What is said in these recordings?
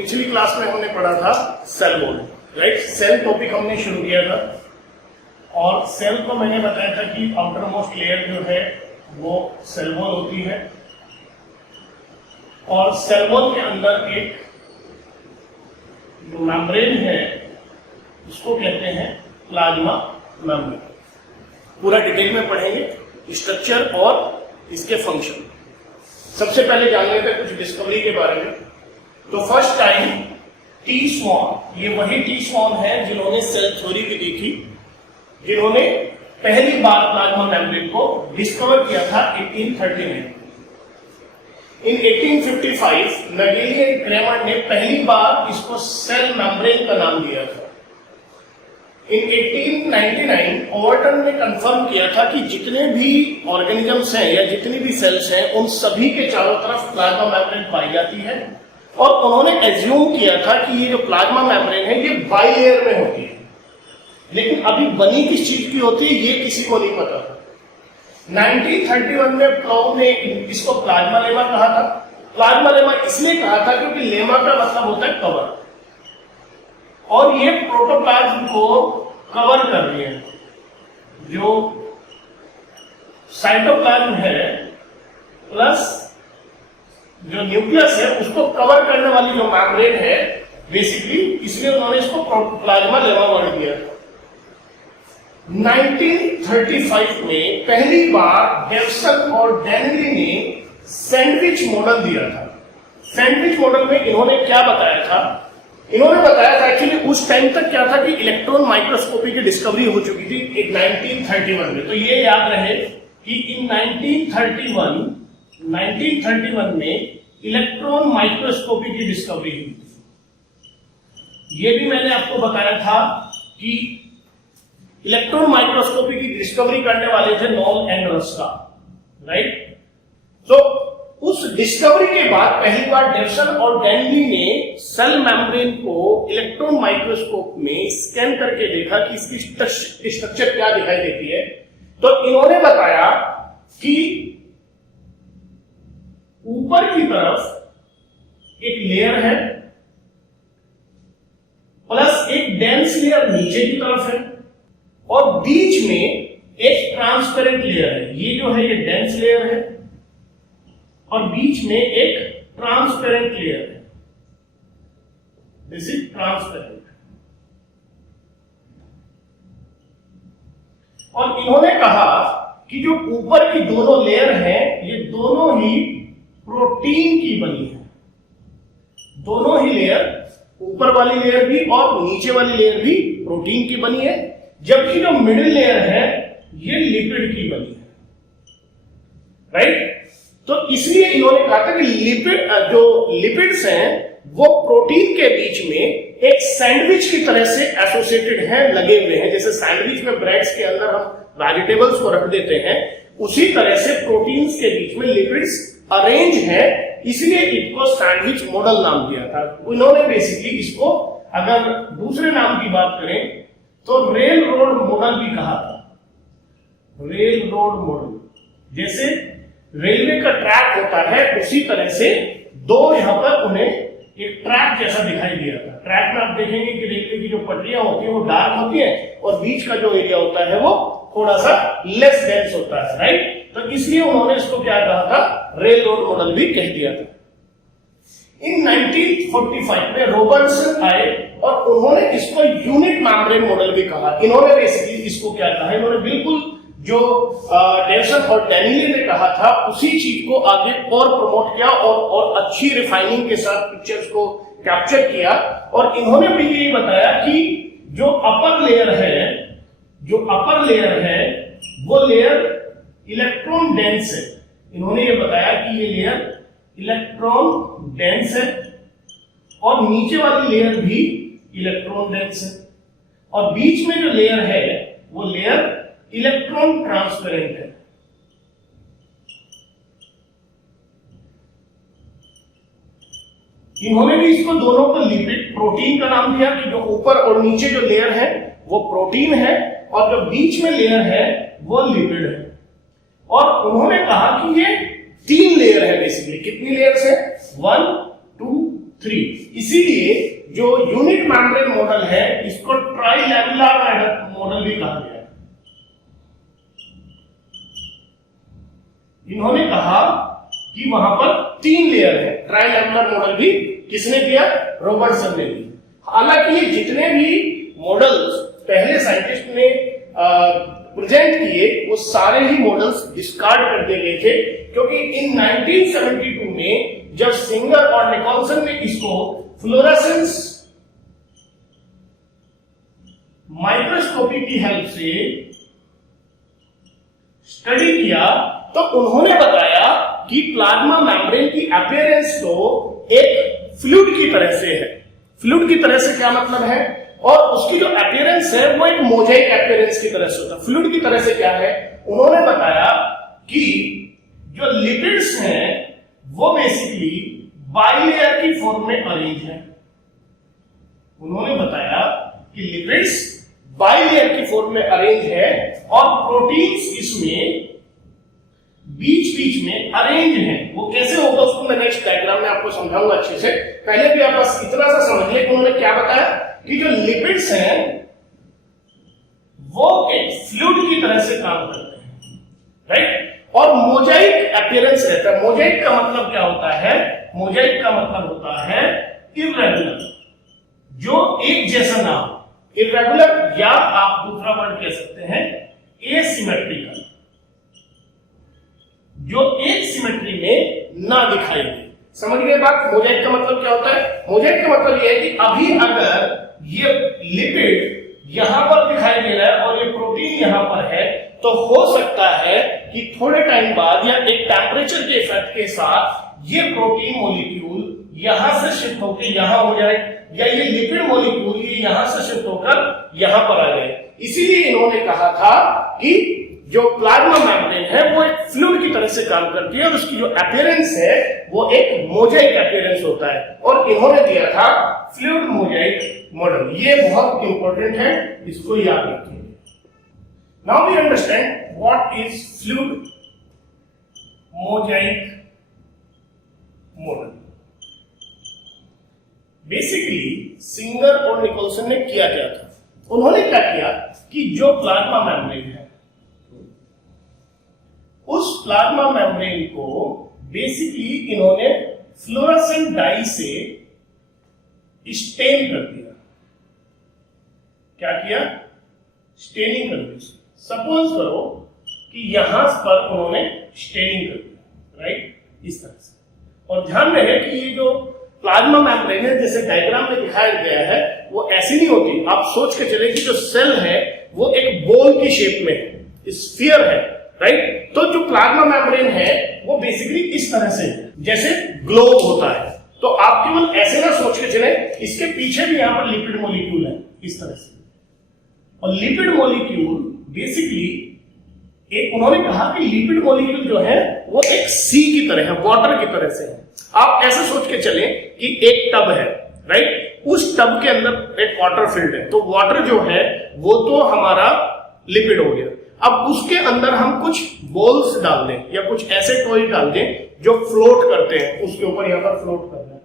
पिछली क्लास में हमने पढ़ा था cell wall, right. Cell topic हमने शुरू किया था और सेल को मैंने बताया था कि आउटर मोस्ट लेयर जो है वो सेल वॉल होती है और सेल वॉल के अंदर एक जो मेम्ब्रेन है उसको कहते हैं प्लाज्मा मेम्ब्रेन। पूरा डिटेल में पढ़ेंगे स्ट्रक्चर और इसके फंक्शन। सबसे पहले जान लेते हैं कुछ डिस्कवरी के बारे में। तो फर्स्ट टाइम टी स्वॉन, ये वही टी स्वॉन है जिन्होंने सेल थ्योरी भी देखी, जिन्होंने पहली बार प्लाज्मा मेम्ब्रेन को डिस्कवर किया था 1830 में। इन 1855 नगेली एंड क्रेमर ने पहली बार इसको सेल मेम्ब्रेन का नाम दिया था। इन 1899 ओवर्टन ने कंफर्म किया था कि जितने भी ऑर्गेनिजम्स हैं या जितनी भी सेल्स हैं उन सभी के चारों तरफ प्लाज्मा मेम्ब्रेन पाई जाती है और उन्होंने एज्यूम किया था कि ये जो प्लाज्मा मेम्ब्रेन है ये बाइलेयर में होती है, लेकिन अभी बनी किस चीज की होती है ये किसी को नहीं पता था। 1931 में प्लाउ ने इसको प्लाज्मा लेमा कहा था। प्लाज्मा लेमा इसलिए कहा था क्योंकि लेमा का मतलब होता है कवर, और ये प्रोटोप्लाज्म को कवर कर रही है। जो साइटोप्लाज्म है प्लस जो न्यूक्लियस है उसको कवर करने वाली जो मेम्ब्रेन है बेसिकली, इसलिए उन्होंने इसको प्लाज्मा लेमा वर्ड दिया था। 1935 में पहली बार डेवसन और डैनिली ने सैंडविच मॉडल दिया था। सैंडविच मॉडल में इन्होंने क्या बताया था? इन्होंने बताया था एक्चुअली उस टाइम तक क्या था कि इलेक्ट्रॉन माइक्रोस्कोपी की डिस्कवरी हो चुकी थी 1931 में। तो ये याद रहे कि इन 1931 में इलेक्ट्रॉन माइक्रोस्कोपी की डिस्कवरी हुई थी। ये भी मैंने आपको बताया था कि इलेक्ट्रॉन माइक्रोस्कोपी की डिस्कवरी करने वाले थे नॉल एंड रस्का, राइट। तो उस डिस्कवरी के बाद पहली बार डेवसन और डैनिली ने सेल मेम्ब्रेन को इलेक्ट्रॉन माइक्रोस्कोप में स्कैन करके देखा कि इसकी स्ट्रक्चर क्या दिखाई देती है। तो इन्होंने बताया कि ऊपर की तरफ एक लेयर है प्लस एक डेंस लेयर नीचे की तरफ है और बीच में एक ट्रांसपेरेंट लेयर है। ये जो है ये डेंस लेयर है और बीच में एक ट्रांसपेरेंट लेयर है। This is transparent. और इन्होंने कहा कि जो ऊपर की दोनों लेयर हैं ये दोनों ही प्रोटीन की बनी है। दोनों ही लेयर, ऊपर वाली लेयर भी और नीचे वाली लेयर भी प्रोटीन की बनी है, जबकि जो मिडिल लेयर है ये लिपिड की बनी है, राइट। तो इसलिए इन्होंने कहा था कि लिपिड्स हैं वो प्रोटीन के बीच में एक सैंडविच की तरह से एसोसिएटेड हैं, लगे हुए हैं। जैसे सैंडविच में ब्रेड्स के अंदर हम वेजिटेबल्स को रख देते हैं, उसी तरह से प्रोटीन्स के बीच में लिपिड्स अरेंज है, इसलिए इसको सैंडविच मॉडल नाम दिया था। इन्होंने बेसिकली इसको अगर दूसरे नाम की बात करें तो रेल रोड मॉडल भी कहा था। रेल रोड मॉडल, जैसे रेलवे का ट्रैक होता है उसी तरह से दो यहां पर उन्हें एक ट्रैक जैसा दिखाई दिया था। ट्रैक में आप देखेंगे कि रेलवे की जो पटरियां होती है वो डार्क होती है और बीच का जो एरिया होता है वो थोड़ा सा लेस डेंस होता है, राइट। तो इसलिए उन्होंने इसको क्या कहा था? रेल रोड मॉडल भी कह दिया था। इन 1945 में रॉबर्टसन आए और उन्होंने इसको यूनिट मेम्ब्रेन मॉडल भी कहा। इन्होंने बेसिकली इसको क्या कहा? इन्होंने बिल्कुल जो डेवसन और डैनिली ने कहा था उसी चीज को आगे और प्रमोट किया और अच्छी रिफाइनिंग के साथ पिक्चर्स को कैप्चर किया। और इन्होंने भी ये बताया कि जो अपर लेयर है वो लेयर इलेक्ट्रॉन डेंस है। इन्होंने ये बताया कि ये लेयर इलेक्ट्रॉन डेंस है और नीचे वाली लेयर भी इलेक्ट्रॉन डेंस है और बीच में जो लेयर है वो लेयर इलेक्ट्रॉन ट्रांसपेरेंट है। इन्होंने भी इसको दोनों को लिपिड प्रोटीन का नाम दिया कि जो ऊपर और नीचे जो लेयर है वो प्रोटीन है और जो बीच में लेयर है वो लिपिड है। और उन्होंने कहा कि ये 3 लेयर है बेसिकली। कितनी लेयर्स है? 1, 2, 3। इसीलिए जो यूनिट मेम्ब्रेन मॉडल है इसको ट्राइलैमेलर मॉडल भी कहा गया है। इन्होंने कहा कि वहां पर 3 लेयर है। ट्राइलैमेलर मॉडल भी किसने किया? रॉबर्टसन ने भी। हालांकि ये जितने भी मॉडल्स पहले साइंटिस्ट ने प्रेजेंट किए वो सारे ही मॉडल्स डिस्कार्ड कर दिए गए थे, क्योंकि इन 1972 में जब सिंगर और निकोलसन ने इसको फ्लोरेसेंस माइक्रोस्कोपी की हेल्प से स्टडी किया तो उन्होंने बताया कि प्लाज्मा मेम्ब्रेन की अपीयरेंस तो एक फ्लूइड की तरह से है। फ्लूइड की तरह से क्या मतलब है? और उसकी जो अपीयरेंस है वो एक मोजाइक अपीयरेंस की तरह से होता है। फ्लूइड की तरह से क्या है? उन्होंने बताया कि जो लिपिड्स हैं वो बेसिकली बाइलेयर की फॉर्म में अरेंज है। उन्होंने बताया कि लिपिड्स बाइलेयर की फॉर्म में अरेंज है और प्रोटीन्स इसमें बीच बीच में अरेंज है। वो कैसे होगा उसको मैं नेक्स्ट डायग्राम में आपको समझाऊंगा अच्छे से। पहले भी आप बस इतना सा समझ ले कि उन्होंने क्या बताया कि जो लिपिड्स हैं वो एक फ्लूइड की तरह से काम करते हैं, राइट? और मोजाइक अपीयरेंस रहता है। मोजाइक का मतलब क्या होता है? मोजाइक का मतलब होता है इर्रेगुलर, जो एक जैसा ना हो। इर्रेगुलर या आप दूसरा वर्ड कह सकते हैं एसिमेट्रिकल, जो एक सिमेट्री में ना दिखाई दे। समझ गए बात? मोजाइक का मतलब क्या होता है? मोजाइक का मतलब यह है कि अभी अगर ये लिपिड यहां पर दिखाई दे रहा है और ये प्रोटीन यहां पर है, तो हो सकता है कि थोड़े टाइम बाद या एक टेम्परेचर के इफेक्ट के साथ ये प्रोटीन मॉलिक्यूल यहां से शिफ्ट होकर यहां हो जाए, या ये लिपिड मॉलिक्यूल ये यहां से शिफ्ट होकर यहां पर आ जाए। इसीलिए इन्होंने कहा था कि जो प्लाज्मा मेम्ब्रेन है वो एक फ्लूइड की तरह से काम करती है और उसकी जो अपीयरेंस है वो एक मोजाइक अपीयरेंस होता है, और इन्होंने दिया था फ्लूइड मोजाइक मॉडल। ये बहुत इंपॉर्टेंट है, इसको याद रखिए। Now we understand what is fluid mosaic model. Basically Singer और निकोलसन ने किया क्या था? उन्होंने क्या किया कि जो प्लाज्मा मेम्ब्रेन है उस प्लाज्मा मेम्ब्रेन को बेसिकली इन्होंने फ्लोरेसेंट डाई से स्टेन कर दिया। क्या किया? स्टेनिंग कर दी। सपोज करो कि यहां पर उन्होंने स्टेनिंग कर दिया, राइट? इस तरह से। और ध्यान रहे कि ये जो प्लाज्मा मेम्ब्रेन है जैसे डायग्राम में दिखाया गया है वो ऐसी नहीं होती। आप सोच के चले कि जो सेल है वो एक बॉल की शेप में है, स्फीयर है, राइट? तो जो प्लाज्मा मेम्ब्रेन है वो बेसिकली इस तरह से जैसे ग्लोब होता है। तो आप केवल ऐसे ना सोच के चले, इसके पीछे भी यहां पर लिपिड मॉलिक्यूल है इस तरह से। और लिपिड मॉलिक्यूल बेसिकली एक, उन्होंने कहा कि लिपिड मॉलिक्यूल जो है वो एक सी की तरह है, वाटर की तरह से है। आप ऐसे सोच के चले कि एक टब है, राइट? उस टब के अंदर एक वाटर फील्ड है, तो वाटर जो है वो तो हमारा लिपिड हो गया। अब उसके अंदर हम कुछ बॉल्स डाल दें या कुछ ऐसे टॉय डाल दें जो फ्लोट करते हैं, उसके ऊपर यहां पर फ्लोट कर रहे हैं,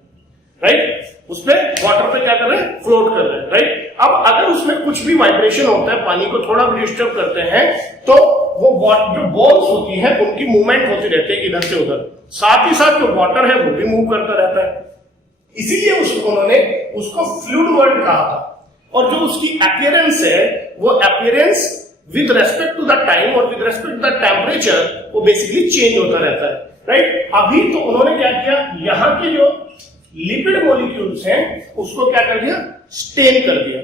राइट? उसपे वाटर पे क्या कर रहे हैं? फ्लोट कर रहे हैं, राइट? अब अगर उसमें कुछ भी वाइब्रेशन होता है, पानी को थोड़ा भी डिस्टर्ब करते हैं, तो वो जो बॉल्स होती हैं उनकी मूवमेंट होती रहती है इधर से उधर, साथ ही साथ जो वाटर है वो भी मूव करता रहता है। इसीलिए उन्होंने उसको फ्लूइड वर्ल्ड कहा था। और जो उसकी अपीयरेंस है वो appearance with respect to the time और with respect to the temperature वो बेसिकली चेंज होता रहता है, राइट? अभी तो उन्होंने क्या किया, यहां के जो लिपिड मॉलिक्यूल्स हैं उसको क्या कर दिया? स्टेन कर दिया।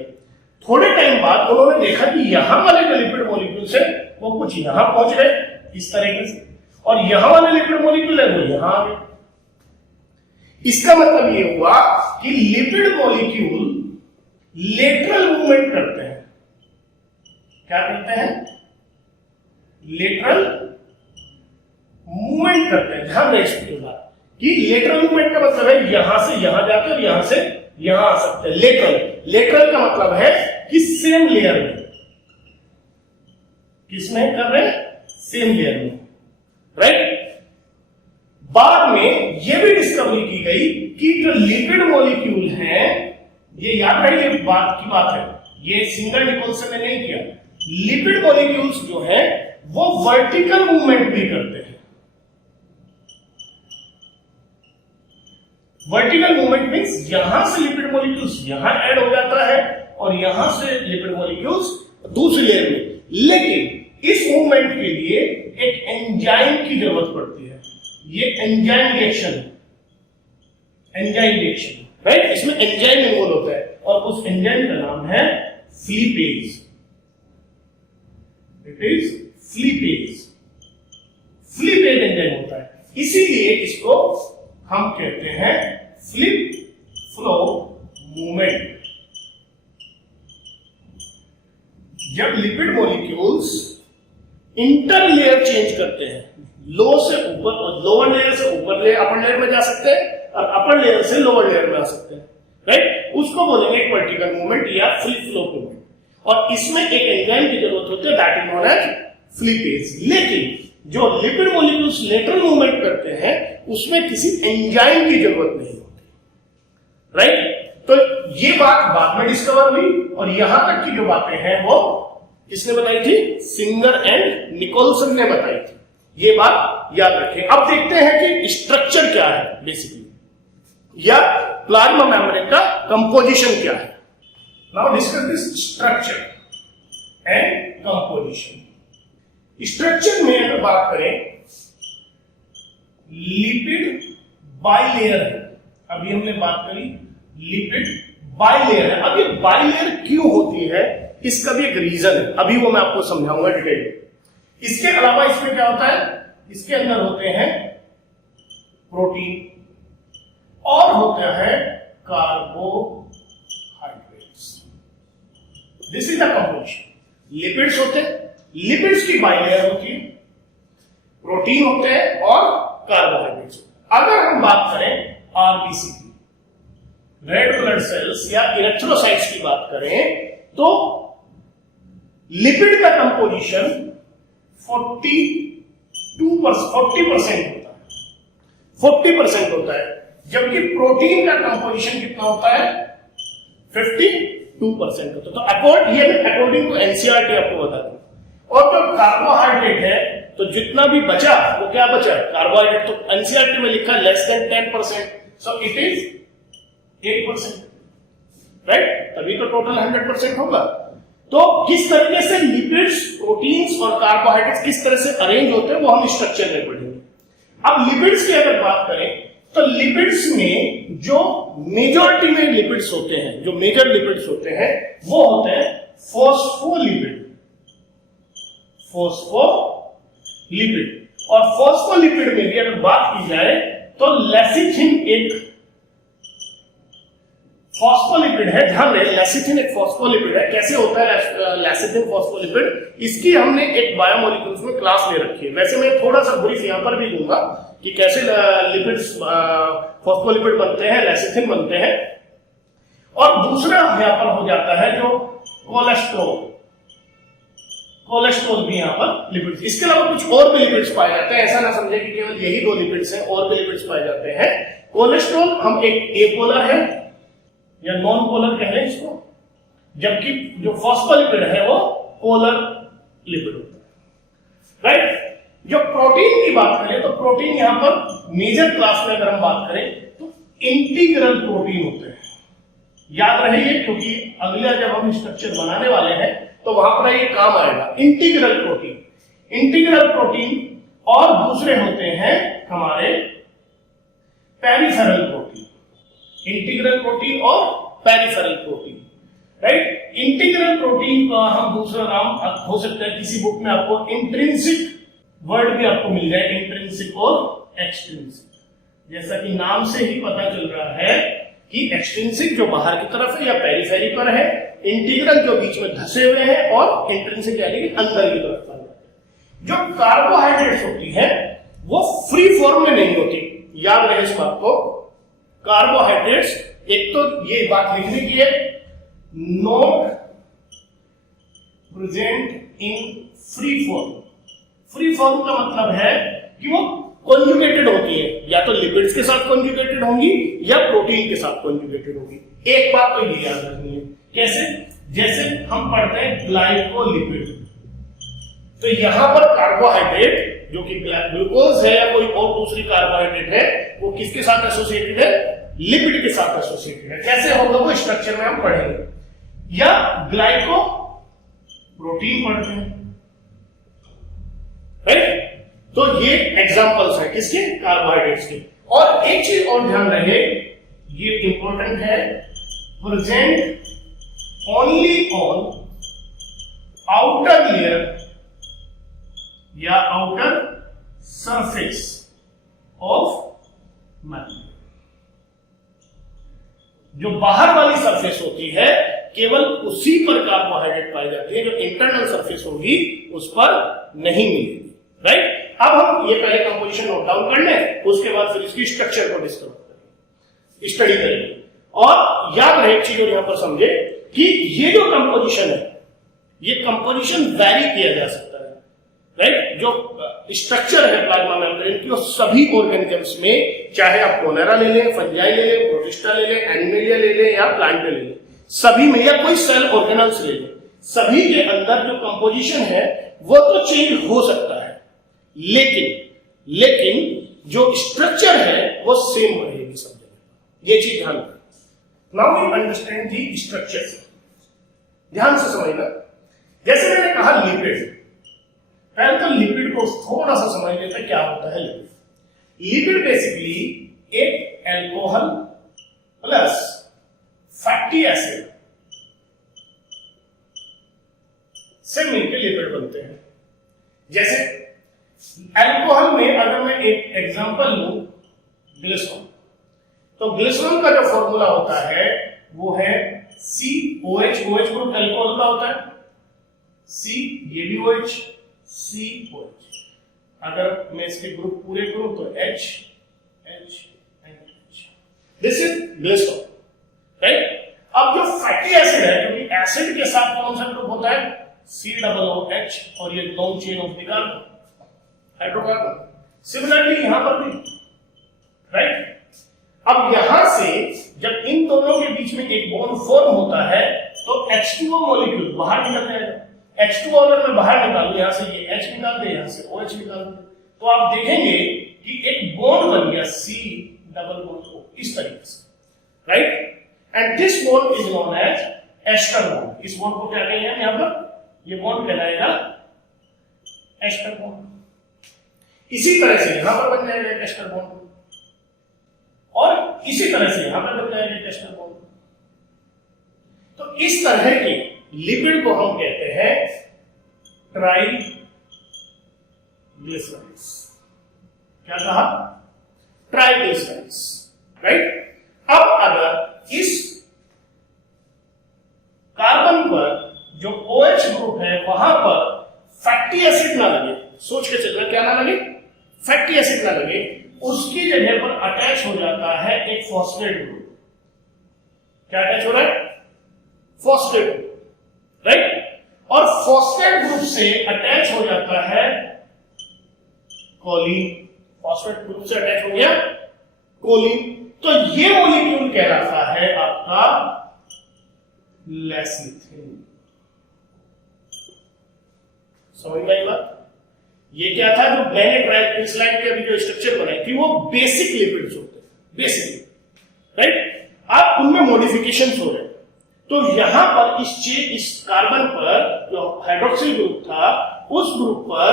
थोड़े टाइम बाद उन्होंने देखा कि यहां वाले जो लिपिड मॉलिक्यूल्स हैं वो कुछ यहां पहुंच गए इस तरीके से, और यहां वाले लिपिड मॉलिक्यूल है वो यहां आ गए। इसका मतलब ये हुआ कि लिपिड मॉलिक्यूल लेटरल मूवमेंट करते हैं। क्या करते हैं? लेटरल मूवमेंट करते हैं। ध्यान रखिएगा कि लेटरल मूवमेंट का मतलब है यहां से यहां जाते और यहां से यहां आ सकते हैं। लेटरल का मतलब है कि सेम लेयर में, किसमें कर रहे हैं? सेम लेयर में, राइट? बाद में यह भी डिस्कवरी की गई कि जो लिपिड मॉलिक्यूल हैं, ये याद रखिए बात की बात है, ये सिंगल निकोलसन ने नहीं किया। लिपिड मॉलिक्यूल्स जो है वो वर्टिकल मूवमेंट भी करते हैं। वर्टिकल मूवमेंट मींस यहां से लिपिड मॉलिक्यूल्स यहां ऐड हो जाता है और यहां से लिपिड मॉलिक्यूल्स दूसरी लेयर में। लेकिन इस मूवमेंट के लिए एक एंजाइम की जरूरत पड़ती है। ये एंजाइम रिएक्शन है, एंजाइम रिएक्शन, राइट। इसमें एंजाइम इन्वॉल्व होता है और उस एंजाइम का नाम है flippase. It is flippase. Flippase enzyme होता है, इसीलिए इसको हम कहते हैं फ्लिप फ्लो मूवमेंट। जब lipid molecules inter layer change करते हैं, लो से ऊपर और लोअर लेयर से ऊपर लेयर अपर लेयर में जा सकते हैं और अपर लेयर से लोअर लेयर में आ सकते हैं, राइट। उसको बोलेंगे एक वर्टिकल मूवमेंट या फ्लिप फ्लो मूवमेंट। और इसमें एक एंजाइम की जरूरत होती है, दैट इज नोन एज फ्लीपेज। लेकिन जो लिपिड मॉलिक्यूल्स लेटरल मूवमेंट करते हैं उसमें किसी एंजाइम की जरूरत नहीं होती, राइट। तो ये बात बाद में डिस्कवर हुई और यहां तक की जो बातें हैं वो किसने बताई थी? सिंगर एंड निकोलसन ने बताई थी। ये बात याद रखें। अब देखते हैं कि स्ट्रक्चर क्या है बेसिकली, या प्लाज्मा मेम्ब्रेन का कंपोजिशन क्या है। Now discuss this structure and composition. Structure में अगर बात करें, लिपिड बाइलेयर है। अभी हमने बात करी लिपिड बाइलेयर है। अब ये बाइलेयर क्यों होती है इसका भी एक रीजन है, अभी वो मैं आपको समझाऊंगा डिटेल में। इसके अलावा इसमें क्या होता है, इसके अंदर होते हैं प्रोटीन और होता है carbohydrates. This is the composition. Lipids होते हैं, लिपिड्स की बाइलेयर होती है, प्रोटीन होते हैं और कार्बोहाइड्रेट्स होते हैं। अगर हम बात करें आरबीसी की, रेड ब्लड सेल्स या इरेथ्रोसाइट्स की बात करें, तो लिपिड का कंपोजिशन 40% होता है, जबकि प्रोटीन का कंपोजिशन कितना होता है? 52% होता है। तो अकॉर्डिंग टू एनसीईआरटी आपको बता दूं। और जो कार्बोहाइड्रेट है, तो जितना भी बचा वो क्या बचा? कार्बोहाइड्रेट। तो एनसीईआरटी में लिखा less than 10%, so it is 8%, right. तभी तो टोटल 100% होगा। तो किस तरीके से लिपिड्स, प्रोटीन्स और कार्बोहाइड्रेट्स किस तरह से अरेंज होते हैं वो हम स्ट्रक्चर में पढ़ेंगे। अब लिपिड्स की अगर बात करें तो लिपिड्स में जो मेजॉरिटी में लिपिड्स होते हैं, जो मेजर लिपिड्स होते हैं वो होते हैं फॉस्फोलिपिड। फॉस्फोलिपिड। और फॉस्फोलिपिड में भी अगर बात की जाए तो लेसिथिन एक फॉस्फोलिपिड है। ध्यान रहे, लेसिथिन एक फॉस्फोलिपिड है। कैसे होता है लेसिथिन फॉस्फोलिपिड, इसकी हमने एक बायोमोलिक्यूल्स में क्लास ले रखी है। वैसे मैं थोड़ा सा ब्रीफ यहां पर भी दूंगा कि कैसे लिपिड्स फॉस्फोलिपिड बनते हैं, लेसिथिन बनते हैं। और दूसरा यहां पर हो जाता है जो कोलेस्ट्रॉल। कोलेस्ट्रॉल भी यहां पर लिपिड्स। इसके अलावा कुछ और भी लिपिड्स पाए जाते हैं, ऐसा ना समझे कि केवल यही दो लिपिड्स हैं, और भी लिपिड्स पाए जाते हैं। कोलेस्ट्रॉल हम एक एपोलर है या नॉन पोलर कह लें इसको, जबकि जो फॉस्फोलिपिड है वो पोलर लिपिड होता है, राइट। जो प्रोटीन की बात करें तो प्रोटीन यहां पर मेजर क्लास में अगर हम बात करें तो इंटीग्रल प्रोटीन होते हैं। याद रहे, क्योंकि अगला जब हम स्ट्रक्चर बनाने वाले हैं तो वहां पर ये काम आएगा। इंटीग्रल प्रोटीन और दूसरे होते हैं हमारे पेरिफेरल प्रोटीन। इंटीग्रल प्रोटीन और peripheral protein, right. Integral protein का हम दूसरा नाम हो सकता है, किसी बुक में आपको इंट्रिंसिक वर्ड भी आपको मिल जाए, इंट्रिंसिक और एक्सट्रिंसिक। जैसा कि नाम से ही पता चल रहा है कि एक्सट्रिंसिक जो बाहर की तरफ है या पेरिफेरी पर है, इंटीग्रल जो बीच में धसे हुए हैं, और इंट्रिंसिक यानी कि अंदर की तरफ पर। जो कार्बोहाइड्रेट्स होती है वो फ्री फॉर्म में नहीं होती, याद रहे इस बात को। कार्बोहाइड्रेट्स, एक तो ये बात लिखने की है, not present in free form. Free form का मतलब है कि वो कॉन्जुगेटेड होती है, या तो लिपिड्स के साथ कॉन्जुगेटेड होंगी या प्रोटीन के साथ कॉन्जुगेटेड होगी। एक बात तो ये याद रखनी है, कैसे? जैसे हम पढ़ते हैं ग्लाइकोलिपिड, तो यहां पर कार्बोहाइड्रेट जो कि ग्लूकोज है या कोई और दूसरी कार्बोहाइड्रेट है, वो किसके साथ एसोसिएटेड है? लिपिड के साथ एसोसिएटेड है। कैसे होगा वो स्ट्रक्चर में हम पढ़ेंगे। या ग्लाइको प्रोटीन पढ़ते हैं, राइट? तो ये एग्जांपल्स है किसके? कार्बोहाइड्रेट्स के। और एक चीज और ध्यान रहे, ये इंपॉर्टेंट है, present only on outer layer या आउटर सरफेस ऑफ मैटर। जो बाहर वाली सरफेस होती है केवल उसी पर कार्बोहाइड्रेट पाई जाती है, जो इंटरनल सरफेस होगी उस पर नहीं मिलेगी, राइट? अब हम ये पहले कंपोजिशन नोट डाउन कर लें, उसके बाद फिर इसकी स्ट्रक्चर को डिस्कस करेंगे, स्टडी करेंगे। और याद रहे एक चीज और यहां पर समझे कि ये जो कंपोजिशन है, ये कंपोजिशन वैरी किया जा सकता है, राइट? जो स्ट्रक्चर है प्लाज्मा मेम्ब्रेन की, वो सभी ऑर्गेनिजम्स में, चाहे आप कोलेरा ले लें, फंजाई ले लें, प्रोटिस्टा ले लें, एनिमेलिया ले लें या प्लांट ले लें, सभी में, या कोई सेल ऑर्गेनल्स ले लें, सभी के अंदर जो कंपोजिशन है वो तो चेंज हो सकता है, लेकिन जो स्ट्रक्चर है वो सेम रहेगी सब जगह। ये चीज ध्यान रखना। Now we understand the structure. ध्यान से समझना। जैसे मैंने कहा लिपिड, पहले तो लिपिड को थोड़ा सा समझ लेते हैं क्या होता है लिपिड। लिपिड बेसिकली एक एल्कोहल प्लस फैटी एसिड से मिलकर लिपिड बनते हैं। जैसे एल्कोहल में अगर मैं एक एग्जांपल लूं, ग्लिसरॉल, तो ग्लिसरॉल का जो फॉर्मूला होता है वो है COH। OH ग्रुप एल्कोहल का होता है, C ये भी OH, COH। अगर मैं इसके ग्रुप पूरे करूं तो H H and H। This is glycerol, right? अब जो फैटी एसिड है, क्योंकि एसिड के साथ कौन सा ग्रुप होता है? COOH, और ये long chain of the carbon, hydrocarbon. Similarly यहां पर भी, राइट? अब यहां से जब इन दोनों के बीच में एक बॉन्ड फॉर्म होता है तो H2O मॉलिक्यूल बाहर निकल जाएगा। H2O अगर मैं बाहर निकालूं, यहां से ये H निकाल दे, यहां से OH निकाल दे, तो आप देखेंगे कि एक बॉन्ड बन गया C डबल बॉन्ड O, इस तरीके से, right? And this bond is known as ester bond. इस बॉन्ड को क्या कहेंगे हम यहां पर? ये बॉन्ड कहलाएगा एस्टर बॉन्ड। इसी तरह से यहां पर बन जाएगा एस्टर बॉन्ड, और इसी तरह से यहां पर बन जाएगा एस्टर बॉन्ड। तो इस तरह के लिपिड को हम कहते हैं ट्राइग्लिसराइड्स। क्या कहा? Triglycerides, right? अब अगर इस कार्बन पर जो OH ग्रुप है वहां पर फैटी एसिड ना लगे, सोच के चलना, क्या ना लगे? फैटी एसिड ना लगे, उसकी जगह पर अटैच हो जाता है एक फॉस्फेट ग्रुप। क्या अटैच हो रहा है? Phosphate group, right? और फॉस्फेट ग्रुप से अटैच हो जाता है कोलिन। फॉस्फेट ग्रुप से अटैच हो गया कोलिन, तो ये मॉलिक्यूल कहलाता है आपका लेसिथिन। समझ में आई बात? ये क्या था? जो मैंने ट्राइग्लिसराइड के अभी जो स्ट्रक्चर बनाई थी वो बेसिक लिपिड्स होते हैं, बेसिक, राइट? आप उनमें मॉडिफिकेशंस हो रहे हैं। तो यहां पर इस कार्बन पर जो हाइड्रोक्सिल ग्रुप था, उस ग्रुप पर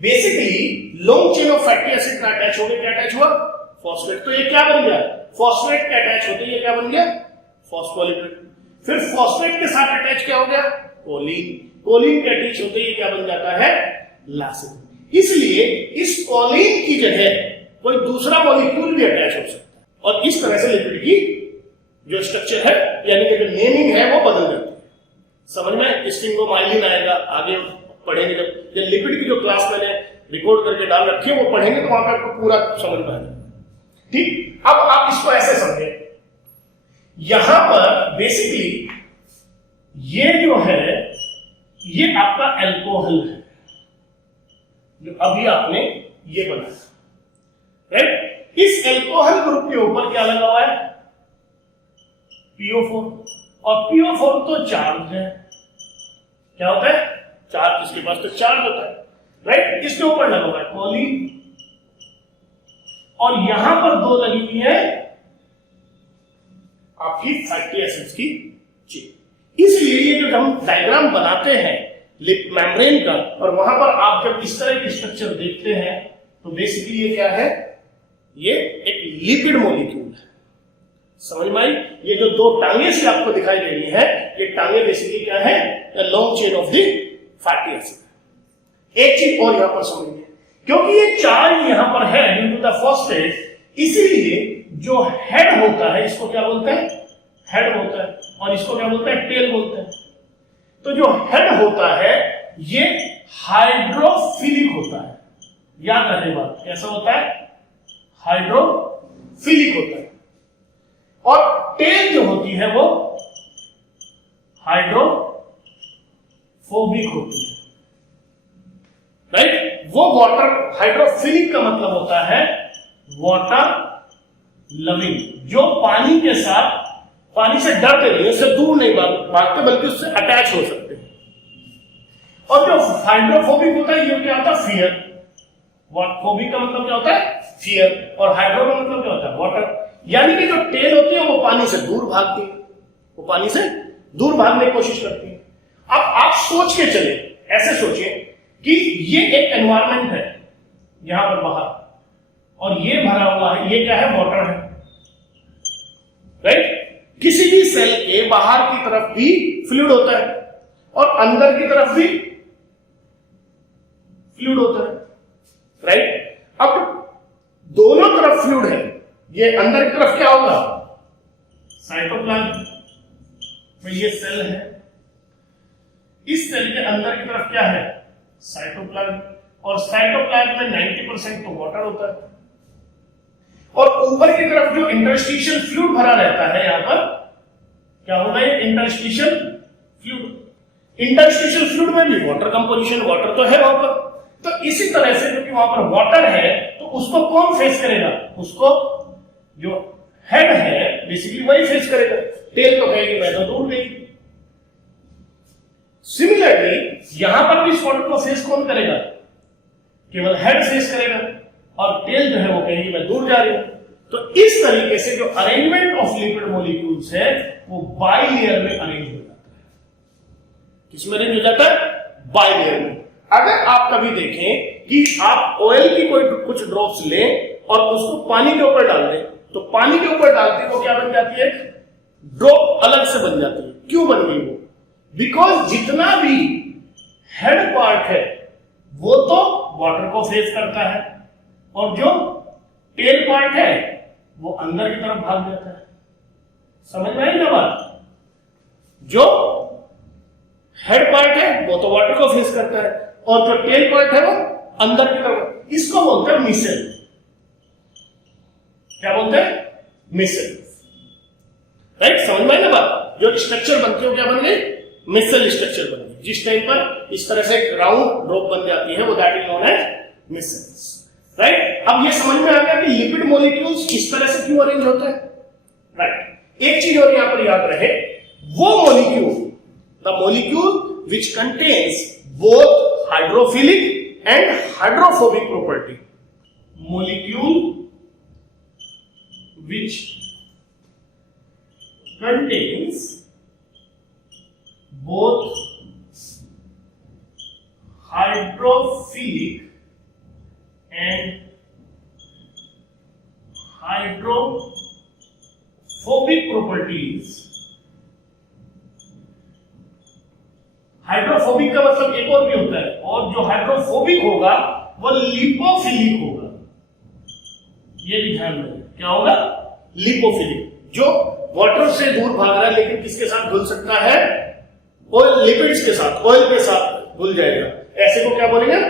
basically long chain of fatty acid का अटैच हो गया। क्या अटैच हुआ? फॉस्फेट। तो ये क्या बन गया? फॉस्फेट के अटैच होते ये क्या बन गया? फॉस्फोलिपिड। फिर फॉस्फेट के साथ अटैच क्या हो गया? कोलिन। कोलिन के अटैच होते ये क्या बन जाता है? लासिन। इसलिए इस कोलिन की जगह कोई दूसरा मॉलिक्यूल भी अटैच हो सकता है, और इस तरह से लिपिड की जो स्ट्रक्चर है, यानी कि जो नेमिंग है, वो बदल जाती है। समझ में? स्टिंगोमाइलिन आएगा, आगे पढ़ेंगे जब लिपिड की जो क्लास मैंने रिकॉर्ड करके डाल रखी है वो पढ़ेंगे तो वहां पर आपको पूरा समझ में आएगा। ठीक? अब आप इसको ऐसे समझे, यहां पर बेसिकली ये जो है ये आपका एल्कोहल है, जो अभी आपने ये बना, राइट। इस एल्कोहल ग्रुप के ऊपर क्या लगा हुआ है, PO4, और PO4 तो चार्ज है, क्या होता है, चार्ज, इसके पास तो चार्ज होता है, राइट। इसके ऊपर लगा हुआ है कोलिन, और यहां पर दो लगी हुई है आपकी फैटी एसिड्स की चेन। इसलिए ये जो हम डायग्राम बनाते हैं लिप मेम्ब्रेन का, और वहां पर आप जब इस तरह की स्ट्रक्चर देखते हैं तो बेसिकली ये क्या है, ये एक लिपिड मॉलिक्यूल है। समझ में आई? ये जो दो टांगे से आपको दिखाई दे रही है, ये टांगे बेसिकली क्या है, long chain of the fatty acid. एक चीज और यहां पर समझिए, क्योंकि ये चार्ज यहां पर है ड्यू टू द फॉस्फेट, इसीलिए जो हेड होता है इसको क्या बोलते हैं, हेड बोलते हैं, और इसको क्या बोलते हैं, टेल बोलते हैं। तो जो हेड होता है ये हाइड्रोफिलिक होता है, याद रखने बात, कैसा होता है, हाइड्रोफिलिक होता है। और टेल जो होती है वो हाइड्रोफोबिक होती है, राइट। वो वाटर, हाइड्रोफिलिक का मतलब होता है वाटर लविंग, जो पानी के साथ, पानी से डरते नहीं, उससे दूर नहीं भागते, बल्कि उससे अटैच हो सकते हैं। और जो हाइड्रोफोबिक होता है ये क्या होता है, फियर। फोबिक का मतलब क्या होता है, फियर, और हाइड्रो का मतलब क्या होता है, वाटर। यानी कि जो टेल होती है वो पानी से दूर भागती है, वो पानी से दूर भागने की कोशिश करती है। अब आप सोच के चले, ऐसे सोचिए कि ये एक एनवायरमेंट है यहां पर बाहर, और ये भरा हुआ है, ये क्या है, वाटर है, राइट। किसी भी सेल के बाहर की तरफ भी फ्लूइड होता है और अंदर की तरफ भी फ्लूइड होता है, राइट। अब दोनों तरफ फ्लूइड है, ये अंदर की तरफ क्या होगा, साइटोप्लाज्म में ये सेल है, इस सेल के अंदर की तरफ क्या है, साइटोप्लाज्म, और साइटोप्लाज्म में 90% तो वाटर होता है, और ऊपर की तरफ जो इंटरस्टिशियल फ्लूइड भरा रहता है, यहां पर क्या होगा, ये इंटरस्टिशियल फ्लूइड। इंटरस्टिशियल फ्लूइड में भी वाटर कंपोजिशन, वाटर तो है वहां पर। तो इसी तरह से क्योंकि वहां पर वाटर है तो उसको कौन फेस करेगा, उसको जो हेड है बेसिकली वही फेस करेगा। टेल तो कहेगी मैं तो दूर गई। सिमिलरली यहां पर भी इस वाटर को फेस कौन करेगा, केवल हेड फेस करेगा, और टेल जो है वो कहेगी मैं दूर जा रही हूं। तो इस तरीके से जो अरेंजमेंट ऑफ लिपिड मॉलिक्यूल्स है वो बाइलेयर में अरेंज हो जाता है। किसमें अरेंज हो जाता है, बाइलेयर में। अगर आप कभी देखें कि आप ऑयल की कोई कुछ ड्रॉप्स लें और उसको पानी के ऊपर डाल दें, तो पानी के ऊपर डालते वो क्या बन जाती है, ड्रॉप अलग से बन जाती है। क्यों बन गई वो, बिकॉज जितना भी हेड पार्ट है वो तो वाटर को फेस करता है, और जो टेल पार्ट है वो अंदर की तरफ भाग जाता है। समझ में आई ना बात? जो हेड पार्ट है वो तो वाटर को फेस करता है, और जो टेल पार्ट है वो अंदर की तरफ, इसको बोलते हैं मिसेल। क्या बोलते हैं, मिसेल, राइट। समझ में आई ना बात? जो स्ट्रक्चर बनती है क्या बन गई, मिसेल स्ट्रक्चर बन गई। जिस टाइम पर इस तरह से राउंड ड्रॉप बन जाती है वो that is known as micelles, right. अब ये समझ में आ गया कि लिपिड मॉलिक्यूल्स इस तरह से क्यों अरेंज होते हैं, राइट। एक चीज और यहां पर याद रहे, वो molecule, the molecule which contains both hydrophilic and hydrophobic property, molecule which contains both hydrophilic and hydrophobic properties। Hydrophobic का मतलब एक और भी होता है, और जो हाइड्रोफोबिक होगा वो लिपोफिलिक होगा। ये भी ध्यान रखें, क्या होगा, लिपोफिलिक, जो वाटर से दूर भाग रहा है लेकिन किसके साथ घुल सकता है, ऑयल, लिपिड्स के साथ, ऑयल के साथ घुल जाएगा। ऐसे को क्या बोलेंगे,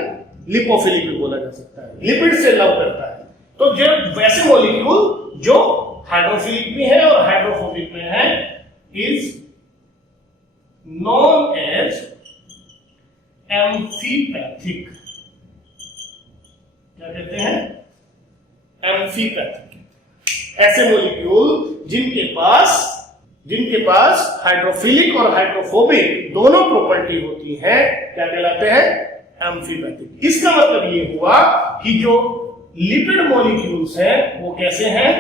लिपोफिलिक भी बोला जा सकता है, लिपिड से लव करता है। तो जो वैसे मॉलिक्यूल जो हाइड्रोफिलिक भी है और हाइड्रोफोबिक में है इज known as amphipathic। क्या कहते हैं? एम्फीपैथिक। ऐसे मॉलिक्यूल जिनके पास हाइड्रोफिलिक और हाइड्रोफोबिक दोनों प्रॉपर्टी होती है क्या कहलाते हैं? एम्फीपैथिक। इसका मतलब ये हुआ कि जो लिपिड मॉलिक्यूल्स हैं वो कैसे हैं?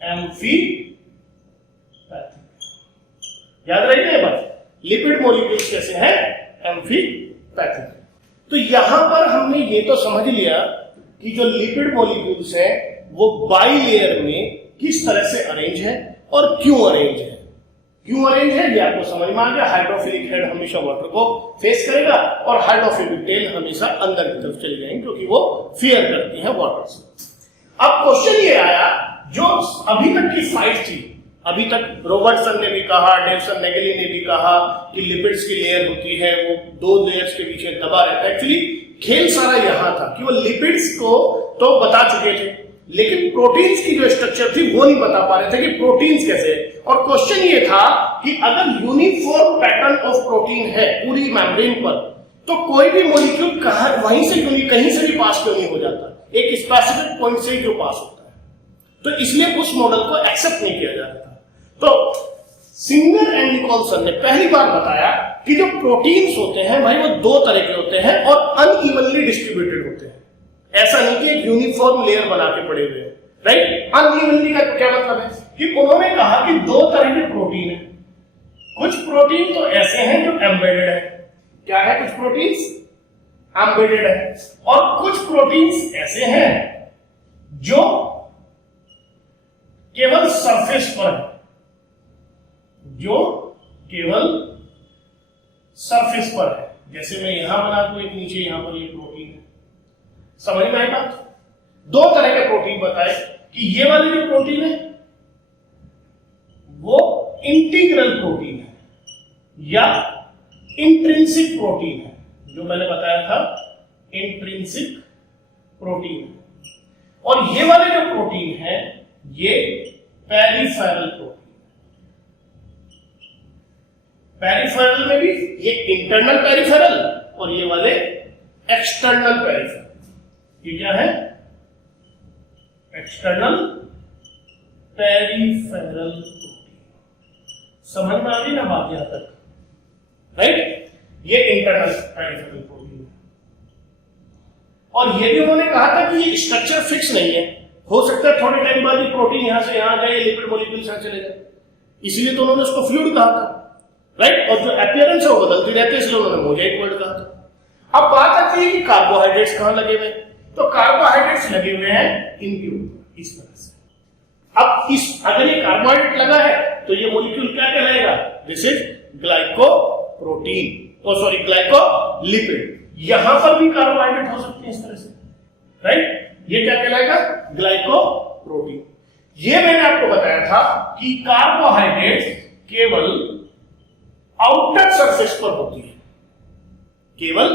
एम्फीपैथिक। याद रखिए ये बात, लिपिड मॉलिक्यूल्स कैसे हैं? एम्फीपैथिक। तो यहां पर हमने ये तो समझ लिया कि जो लिपिड मॉलिक्यूल्स हैं वो बाइलेयर में किस तरह से अरेंज है और क्यों अरेंज है। क्यों अरेंज है ये आपको समझ में आ गया। हाइड्रोफिलिक हेड हमेशा वाटर को फेस करेगा और हाइड्रोफोबिक टेल हमेशा अंदर की तरफ चली जाएंगी क्योंकि वो फियर करती है वाटर से। अब क्वेश्चन ये आया, जो अभी तक की फाइट थी, अभी तक रॉबर्टसन ने भी कहा, डेविसन नेगेली ने भी कहा कि लिपिड्स की लेयर होती है वो दो लेयर्स के पीछे दबा रहता है। एक्चुअली खेल सारा यहां था कि वो लिपिड्स को तो बता चुके थे लेकिन प्रोटीन्स की जो स्ट्रक्चर थी वो नहीं बता पा रहे थे कि प्रोटीन्स कैसे है। और क्वेश्चन ये था कि अगर यूनिफॉर्म पैटर्न ऑफ प्रोटीन है पूरी मेम्ब्रेन पर तो कोई भी मॉलिक्यूल वहीं से कहीं से भी पास क्यों नहीं हो जाता, एक स्पेसिफिक पॉइंट से जो पास होता है। तो इसलिए उस मॉडल को एक्सेप्ट नहीं किया जा रहा था। तो सिंगर एंड निकोलसन ने पहली बार बताया कि जो प्रोटीन्स होते हैं भाई वो दो तरह के होते हैं और अनइवनली डिस्ट्रीब्यूटेड होते हैं। ऐसा नहीं कि एक यूनिफॉर्म लेयर बना के पड़े हुए हैं, राइट। अनइवनली का क्या मतलब है कि उन्होंने कहा कि दो तरह के प्रोटीन है। कुछ प्रोटीन तो ऐसे हैं जो एम्बेडेड है। क्या है? कुछ प्रोटीन्स एम्बेडेड है और कुछ प्रोटीन्स ऐसे हैं जो केवल सरफेस पर है, जो केवल सरफेस पर है। जैसे मैं यहां बना दूं एक, नीचे यहां पर ये प्रोटीन है। समझ में आई बात? दो तरह के प्रोटीन बताए कि ये वाले जो प्रोटीन है वो इंटीग्रल प्रोटीन है या इंट्रिंसिक प्रोटीन है। जो मैंने बताया था इंट्रिंसिक प्रोटीन है। और ये वाले जो प्रोटीन है ये पेरिफेरल प्रोटीन। पेरिफेरल में भी ये इंटरनल पेरिफेरल और ये वाले एक्सटर्नल पेरिफेरल। ये क्या है? External peripheral protein. समझ में आ गई ना बात यहां तक, राइट? ये इंटरनल पेरिफेरल प्रोटीन है। और ये भी उन्होंने कहा था कि ये स्ट्रक्चर फिक्स नहीं है, हो सकता है थोड़े टाइम बाद ये प्रोटीन यहां से यहां जाए, लिपिड मॉलिक्यूल्स यहां चले जाए। इसलिए तो उन्होंने उसको फ्लूइड कहा था, राइट। और जो अपीयरेंस है वो बदलती रहती है, इसलिए उन्होंने मोजाइक वर्ड कहा था। अब बात आती है कि कार्बोहाइड्रेट्स कहां लगे हुए हैं। तो कार्बोहाइड्रेट्स लगे हुए हैं इनके ऊपर इस तरह से। अब अगर ये कार्बोहाइड्रेट लगा है तो ये मॉलिक्यूल क्या कहलाएगा? This is glycoprotein, sorry glycolipid. यहां पर भी कार्बोहाइड्रेट हो सकते हैं इस तरह से, राइट। ये क्या कहलाएगा? ग्लाइकोप्रोटीन। ये मैंने आपको बताया था कि कार्बोहाइड्रेट केवल आउटर सरफेस पर होती है, केवल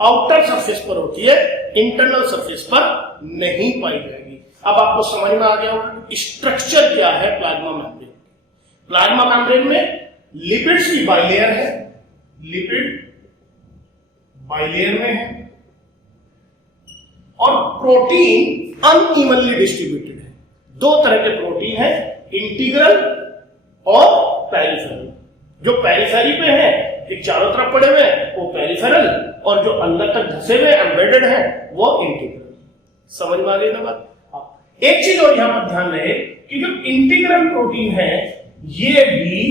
आउटर सरफेस पर होती है, इंटरनल सरफेस पर नहीं पाई जाएगी। अब आपको समझ में आ गया होगा स्ट्रक्चर क्या है प्लाज्मा मेम्ब्रेन। प्लाज्मा मेम्ब्रेन में लिपिड्स की बाइलेयर है, लिपिड बाइलेयर में है और प्रोटीन अनइवनली डिस्ट्रीब्यूटेड है। दो तरह के प्रोटीन है, इंटीग्रल और पेरिफेरल। जो पेरिफेरी पे है, एक चारों तरफ पड़े हुए हैं, वो पेरिफेरल, और जो अंदर तक धसे हुए एम्बेडेड है वो इंटीग्रल। समझ में आ गई ना बात? एक चीज और यहां पर ध्यान रहे कि जो इंटीग्रल प्रोटीन है ये भी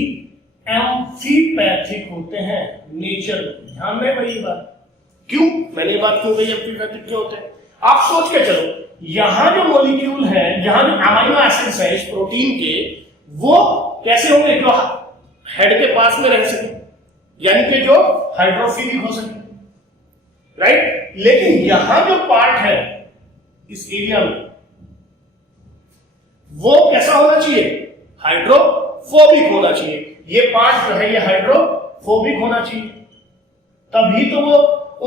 एम्फीपैथिक होते हैं नेचर में। ध्यान में भाई ये बात क्यों, मैंने ये बात क्यों कही एम्फीपैथिक क्यों होते हैं? आप सोच के चलो, यहां जो मॉलिक्यूल है, यहां जो अमीनो एसिड्स है इस प्रोटीन के, वो कैसे होंगे? जो हेड के पास में रह सके, यानी कि जो हाइड्रोफिलिक हो सके, राइट। लेकिन यहां जो पार्ट है इस एरिया में वो कैसा होना चाहिए? हाइड्रोफोबिक होना चाहिए। ये पार्ट जो है ये हाइड्रोफोबिक होना चाहिए, तभी तो वो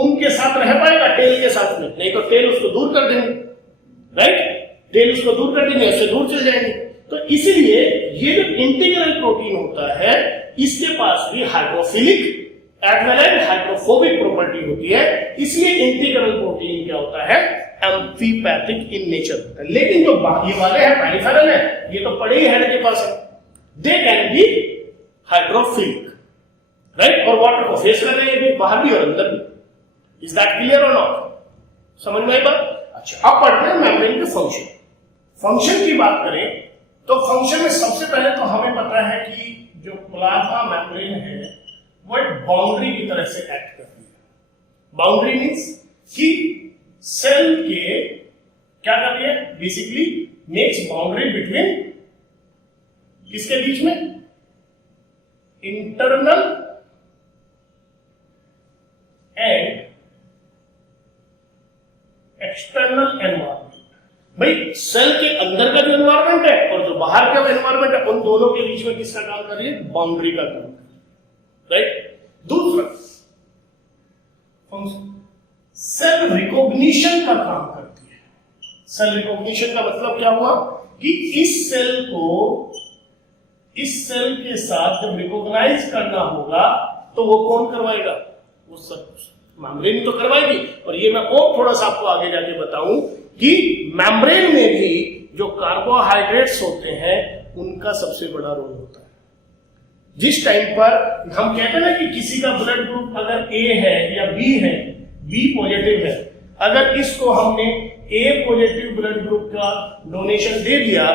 उनके साथ रह पाएगा, टेल के साथ में। नहीं तो टेल उसको दूर कर देंगे, राइट। टेल उसको दूर कर देंगे, उससे दूर चल जाएंगे। तो इसीलिए ये जो इंटीग्रल प्रोटीन होता है इसके पास भी hydrophilic as well as hydrophobic property होती है। इसलिए इंटीग्रल प्रोटीन क्या होता है? Amphipathic in nature. लेकिन जो बाकी वाले हैं पेरिफेरल है, ये तो पड़े ही हेड के पास है, they can be hydrophilic, right, और वाटर को फेस कर रहे हैं, ये भी बाहर भी और अंदर भी। इज दैट क्लियर और नॉट? समझ में आई बात? अच्छा, अब पढ़ते हैं मेम्ब्रेन के फंक्शन। फंक्शन की बात करें तो फंक्शन में सबसे पहले तो हमें पता है कि जो प्लाज्मा मेम्ब्रेन है वो एक बाउंड्री की तरह से एक्ट करती है। बाउंड्री मीन्स कि सेल के क्या करती है, बेसिकली मेक्स बाउंड्री बिटवीन किसके बीच में, इंटरनल एंड एक्सटर्नल एनवायरमेंट। भाई सेल के अंदर का जो एनवायरमेंट है और जो बाहर का एनवायरमेंट है, उन दोनों के बीच में किसका काम कर रही है, बाउंड्री का काम कर रही है, राइट। दूसरा सेल रिकॉग्निशन का काम करती है। सेल रिकॉग्निशन का मतलब क्या हुआ कि इस सेल के साथ जब रिकॉग्नाइज करना होगा तो वो कौन करवाएगा, वो सब मेम्ब्रेन तो करवाएगी। और ये मैं और थोड़ा सा आपको आगे जाके बताऊं कि मेम्ब्रेन में भी जो कार्बोहाइड्रेट्स होते हैं उनका सबसे बड़ा रोल होता है। जिस टाइम पर हम कहते हैं ना कि किसी का ब्लड ग्रुप अगर ए है या बी है, बी पॉजिटिव है, अगर इसको हमने ए पॉजिटिव ब्लड ग्रुप का डोनेशन दे दिया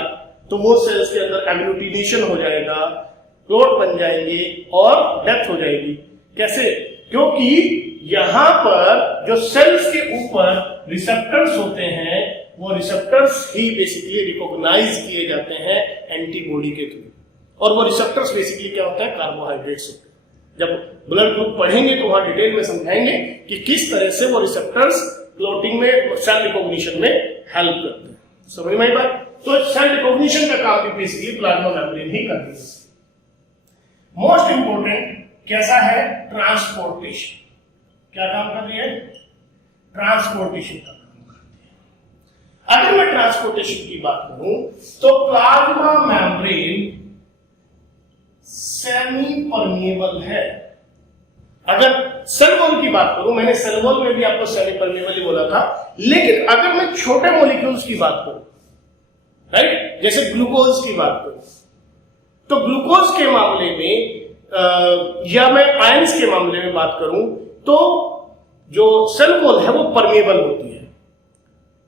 तो वो सेल्स के अंदर एग्लूटिनेशन हो जाएगा, क्लॉट बन जाएंगे और डेथ हो जाएगी। कैसे? क्योंकि यहां पर जो सेल्स के ऊपर रिसेप्टर्स होते हैं, वो रिसेप्टर्स ही बेसिकली रिकॉग्नाइज किए जाते हैं एंटीबॉडी के थ्रू। और वो रिसेप्टर्स बेसिकली क्या होता है, कार्बोहाइड्रेट्स होते हैं। जब ब्लड ग्रुप पढ़ेंगे तो वहां डिटेल में समझाएंगे कि किस तरह से वो रिसेप्टर्स क्लॉटिंग में, सेल रिकॉग्निशन में हेल्प करते हैं। समझ में आई बात? तो सेल रिकॉग्निशन का काम भी बेसिकली प्लाज्मा मेम्ब्रेन ही करती है। मोस्ट इंपोर्टेंट कैसा है, ट्रांसपोर्टेशन। क्या काम कर रही है, ट्रांसपोर्टेशन का काम करती है। अगर मैं ट्रांसपोर्टेशन की बात करूं तो प्लाज्मा मेम्ब्रेन सेमी परमिएबल है। अगर सेल वॉल की बात करूं, मैंने सेल वॉल में भी आपको सेमी परमिएबल ही बोला था, लेकिन अगर मैं छोटे मॉलिक्यूल्स की बात करूं, राइट, जैसे ग्लूकोज की बात करूं, तो ग्लूकोज के मामले में या मैं आयंस के मामले में बात करूं तो जो सेल वॉल है वो परमिएबल होती है,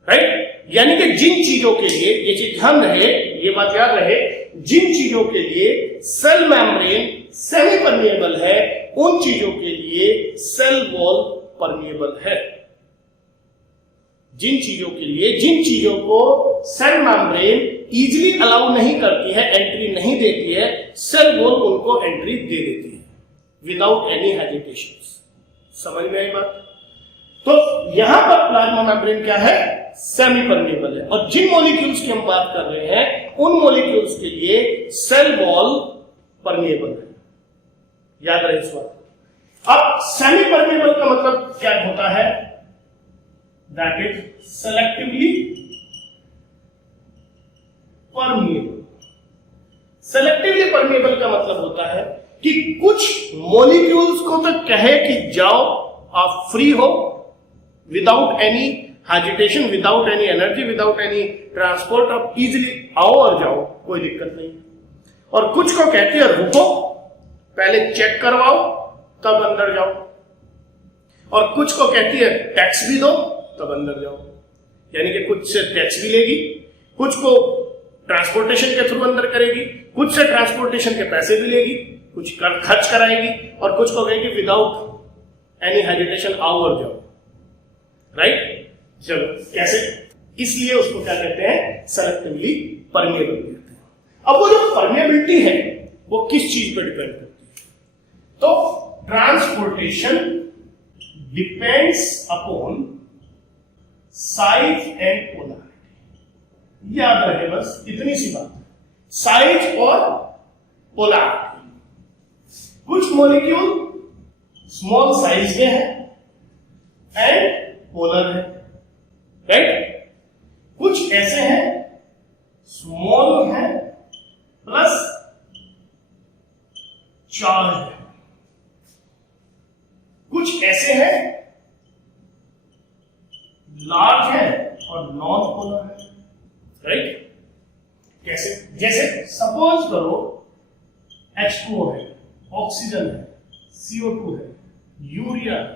राइट। यानी कि जिन चीजों के लिए, ये चीज ध्यान रहे, ये बात याद रहे, जिन चीजों के लिए सेल मेम्ब्रेन सेमी परमिएबल है उन चीजों के लिए सेल वॉल परमिएबल है। जिन चीजों को सेल मेम्ब्रेन इजीली अलाउ नहीं करती है, एंट्री नहीं देती है, सेल वॉल उनको एंट्री दे देती है विदाउट एनी हेजिटेशन। समझ में आई बात? तो यहां पर प्लाज्मा मेम्ब्रेन क्या है, सेमी परमिएबल है। और जिन मॉलिक्यूल्स की हम बात कर रहे हैं उन मॉलिक्यूल्स के लिए सेल वॉल परमिएबल है। याद रहे इस बात। अब सेमी परमिएबल का मतलब क्या होता है, that is selectively permeable. Selectively permeable का मतलब होता है कि कुछ मॉलिक्यूल्स को तो कहे कि जाओ आप फ्री हो, without any agitation, without any energy, without any transport, आप इजीली आओ और जाओ, कोई दिक्कत नहीं। और कुछ को कहती है रुको, पहले चेक करवाओ तब अंदर जाओ। और कुछ को कहती है टैक्स भी दो तब अंदर जाओ। यानी कि कुछ से टैक्स भी लेगी, कुछ को ट्रांसपोर्टेशन के थ्रू अंदर करेगी, कुछ से ट्रांसपोर्टेशन के पैसे भी लेगी, कुछ खर्च कराएगी, और कुछ को कहेगी विदाउट एनी हेजिटेशन आओ और जाओ, राइट। चलो कैसे, इसलिए उसको क्या कहते हैं, सेलेक्टिवली परमिएबल कहते हैं। अब वो जो परमिएबिलिटी है वो किस चीज पर डिपेंड करती है, तो transportation depends upon size and polarity. याद रहे बस इतनी सी बात है, साइज और पोलैरिटी। कुछ मॉलिक्यूल स्मॉल साइज के हैं एंड पोलर है, राइट। कुछ ऐसे हैं स्मॉल है प्लस चार्ज है, कुछ ऐसे हैं लार्ज है और नॉन पोलर है, राइट? कैसे? जैसे सपोज करो H2O है, ऑक्सीजन है, CO2 है, यूरिया है,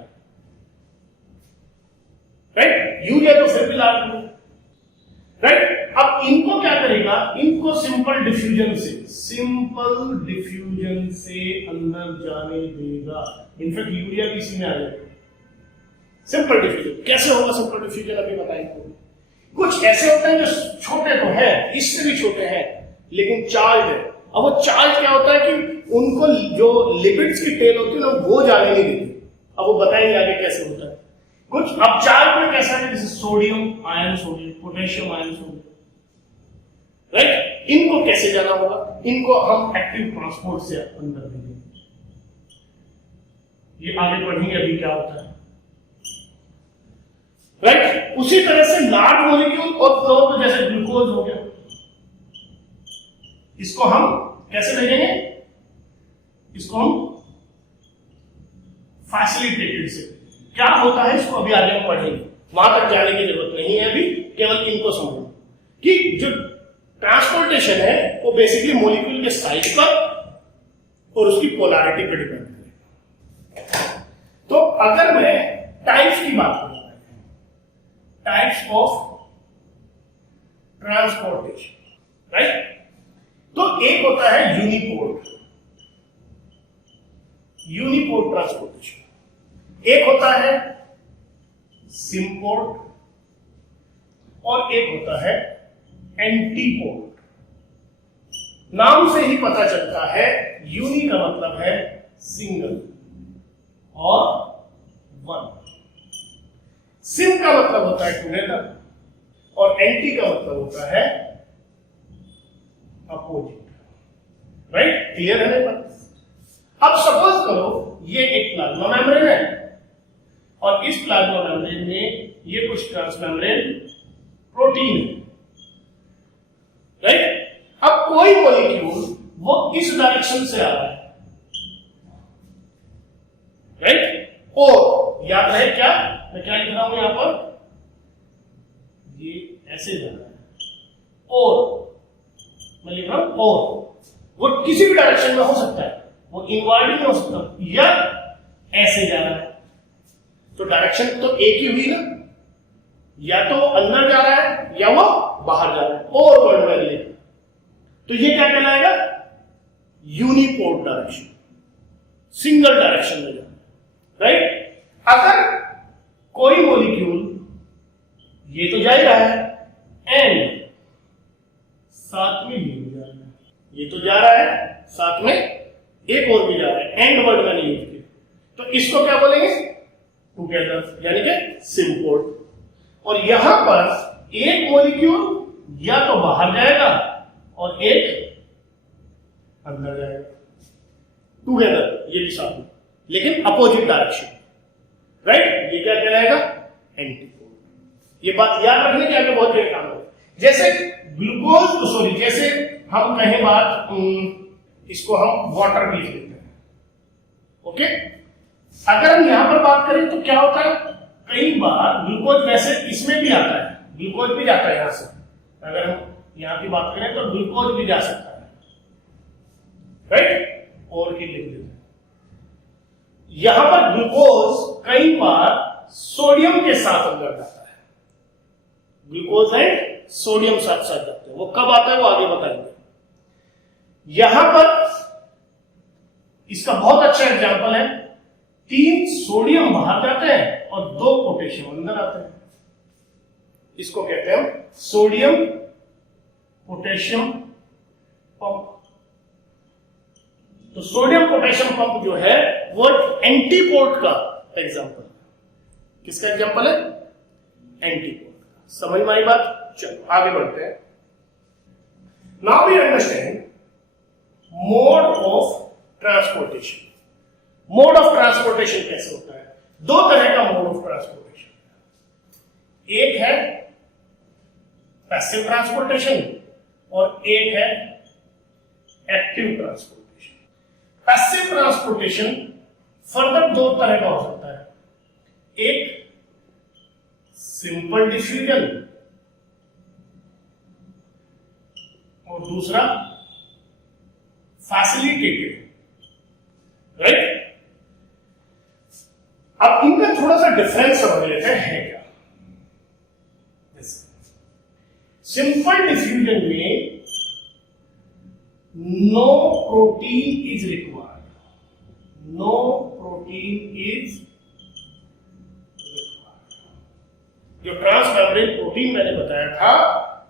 राइट? यूरिया तो फिर भी लाल है, राइट? अब इनको क्या करेगा? इनको सिंपल डिफ्यूजन से अंदर जाने देगा। इनफैक्ट यूरिया भी इसी में आ जाएगा। सिंपल डिफ्यूजन कैसे होगा? सिंपल डिफ्यूजन अभी बताएंगे। कुछ ऐसे होते हैं जो छोटे तो है, इससे भी छोटे हैं, लेकिन चार्ज है। अब वो चार्ज क्या होता है कि उनको जो लिपिड्स की टेल होती है ना, वो जाने नहीं देती। अब वो बताएंगे आगे कैसे होता है। कुछ अब चार्ज में कैसा है, जैसे sodium ion sodium, potassium ion sodium, right? इनको कैसे जाना होगा? इनको हम एक्टिव ट्रांसपोर्ट से अंदर भेजेंगे। ये आगे पढ़ेंगे अभी क्या होता है, राइट? उसी तरह से लार्ज मॉलिक्यूल और फ्लोर, तो जैसे ग्लूकोज हो गया, इसको हम कैसे भेजेंगे? इसको हम फैसिलिटेटेड से। क्या होता है इसको अभी आगे हम पढ़ेंगे, वहां तक जाने की जरूरत नहीं है अभी, केवल इनको समझो कि जो ट्रांसपोर्टेशन है वो बेसिकली मॉलिक्यूल के साइज पर और उसकी पोलैरिटी पर डिपेंड करेगा। तो अगर मैं टाइप्स की बात करूं, टाइप्स ऑफ ट्रांसपोर्टेशन, राइट? तो एक होता है यूनिपोर्ट ट्रांसपोर्टेशन, एक होता है सिम्पोर्ट, और एक होता है एंटीपोर्ट। नाम से ही पता चलता है, यूनि का मतलब है सिंगल और वन, सिम का मतलब होता है टुगेदर, और एंटी का मतलब होता है अपोजिट, राइट? क्लियर है मेरे पास? अब सपोज करो ये एक प्लाज्मा मेम्ब्रेन है, और इस प्लाज्मा मेम्ब्रेन में ये कुछ ट्रांसमेम्ब्रेन प्रोटीन है, राइट? अब कोई मॉलिक्यूल वो इस डायरेक्शन से आ रहा है, राइट? और याद रहे क्या, मैं क्या लिख रहा हूं यहां पर, ये ऐसे जा रहा है, और मैं लिख रहा हूं और, वो किसी भी डायरेक्शन में हो सकता है, वो इनवर्ड में हो सकता है, या ऐसे जा रहा है। तो डायरेक्शन तो एक ही हुई ना, या तो अंदर जा रहा है या वो बाहर जा रहा है, और वर्ड में ले। तो ये क्या कहलाएगा? यूनिपोर्ट डायरेक्शन, सिंगल डायरेक्शन में जाना, राइट? अगर कोई मॉलिक्यूल ये तो जा ही रहा है, एंड साथ में ये भी जा रहा है, ये तो जा रहा है, साथ में एक और भी जा रहा है, एंड वर्ड मैंने यूज किया, तो इसको क्या बोलेंगे? टुगेदर, यानी कि सिम्पोर्ट। और यहां पर एक मॉलिक्यूल या तो बाहर जाएगा और एक अंदर जाएगा, टुगेदर, ये भी साथ में, लेकिन अपोजिट डायरेक्शन, राइट? ये क्या कहलाएगा? एंटीपोर्ट। ये बात याद रखने की आगे बहुत जगह काम है। जैसे ग्लूकोज, जैसे हम कहें बात, इसको हम वाटर भी लिख देते हैं, ओके? अगर हम यहां पर बात करें तो क्या होता है, कई बार ग्लूकोज वैसे इसमें भी आता है, ग्लूकोज भी जाता है यहां से, अगर हम यहां की बात करें तो ग्लूकोज भी जा सकता है, राइट? और की लिख देते हैं। यहां पर ग्लूकोज कई बार सोडियम के साथ अंदर जाता है, ग्लूकोज एंड सोडियम साथ साथ जाते हैं, वो कब आता है वो आगे बताएंगे। यहां पर इसका बहुत अच्छा एग्जांपल है, 3 सोडियम बाहर जाते हैं और 2 पोटेशियम अंदर आते हैं, इसको कहते हैं सोडियम पोटेशियम पंप। तो सोडियम पोटेशियम पंप जो है वो एंटीपोर्ट का एग्जांपल, किसका एग्जांपल है? एंटीपोर्ट का। समझ में आई बात? चलो आगे बढ़ते हैं। Now we understand mode of transportation. Mode of transportation कैसे होता है? 2 तरह का मोड ऑफ ट्रांसपोर्टेशन, एक है पैसिव ट्रांसपोर्टेशन और एक है active transportation. Passive transportation further 2 तरह का हो सकता है, एक सिंपल डिफ्यूजन और दूसरा फैसिलिटेटेड, राइट। अब इनका थोड़ा सा डिफरेंस समझ लेते हैं क्या। सिंपल डिफ्यूजन में no protein is required, no protein is required. जो ट्रांस मेम्ब्रेन प्रोटीन मैंने बताया था,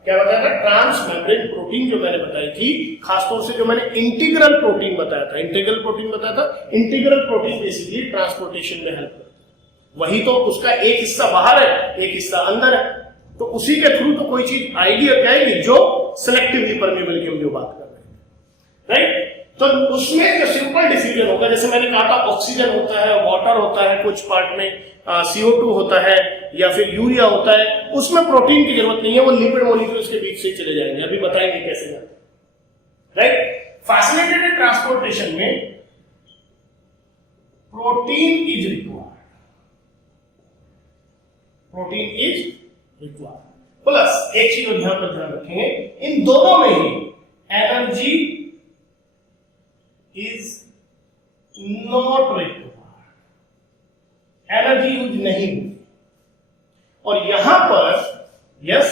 क्या बताया था, ट्रांस मेम्ब्रेन प्रोटीन जो मैंने बताई थी, खासतौर से जो मैंने इंटीग्रल प्रोटीन बताया था, इंटीग्रल प्रोटीन बताया था, इंटीग्रल प्रोटीन बेसिकली ट्रांसपोर्टेशन में हेल्प करता है। वही तो उसका एक हिस्सा बाहर है, एक हिस्सा अंदर है, तो उसी के थ्रू तो कोई चीज आइडिया जाएगी जो सिलेक्टिवली परमेबल की हम जो बात कर रहे हैं, राइट। तो उसमें जो सिंपल डिफ्यूजन होगा, जैसे मैंने कहा था ऑक्सीजन होता है, वाटर होता है, कुछ पार्ट में CO2 होता है या फिर यूरिया होता है, उसमें प्रोटीन की जरूरत नहीं है, वो लिपिड मॉलिक्यूल्स के बीच से ही चले जाएंगे, अभी बताएंगे कैसे जाते हैं, राइट। फैसिलिटेटेड ट्रांसपोर्टेशन में protein is required, protein is required, plus एक चीज और ध्यान रखेंगे, इन दोनों में ही energy is not required, energy use नहीं होती। और यहां पर yes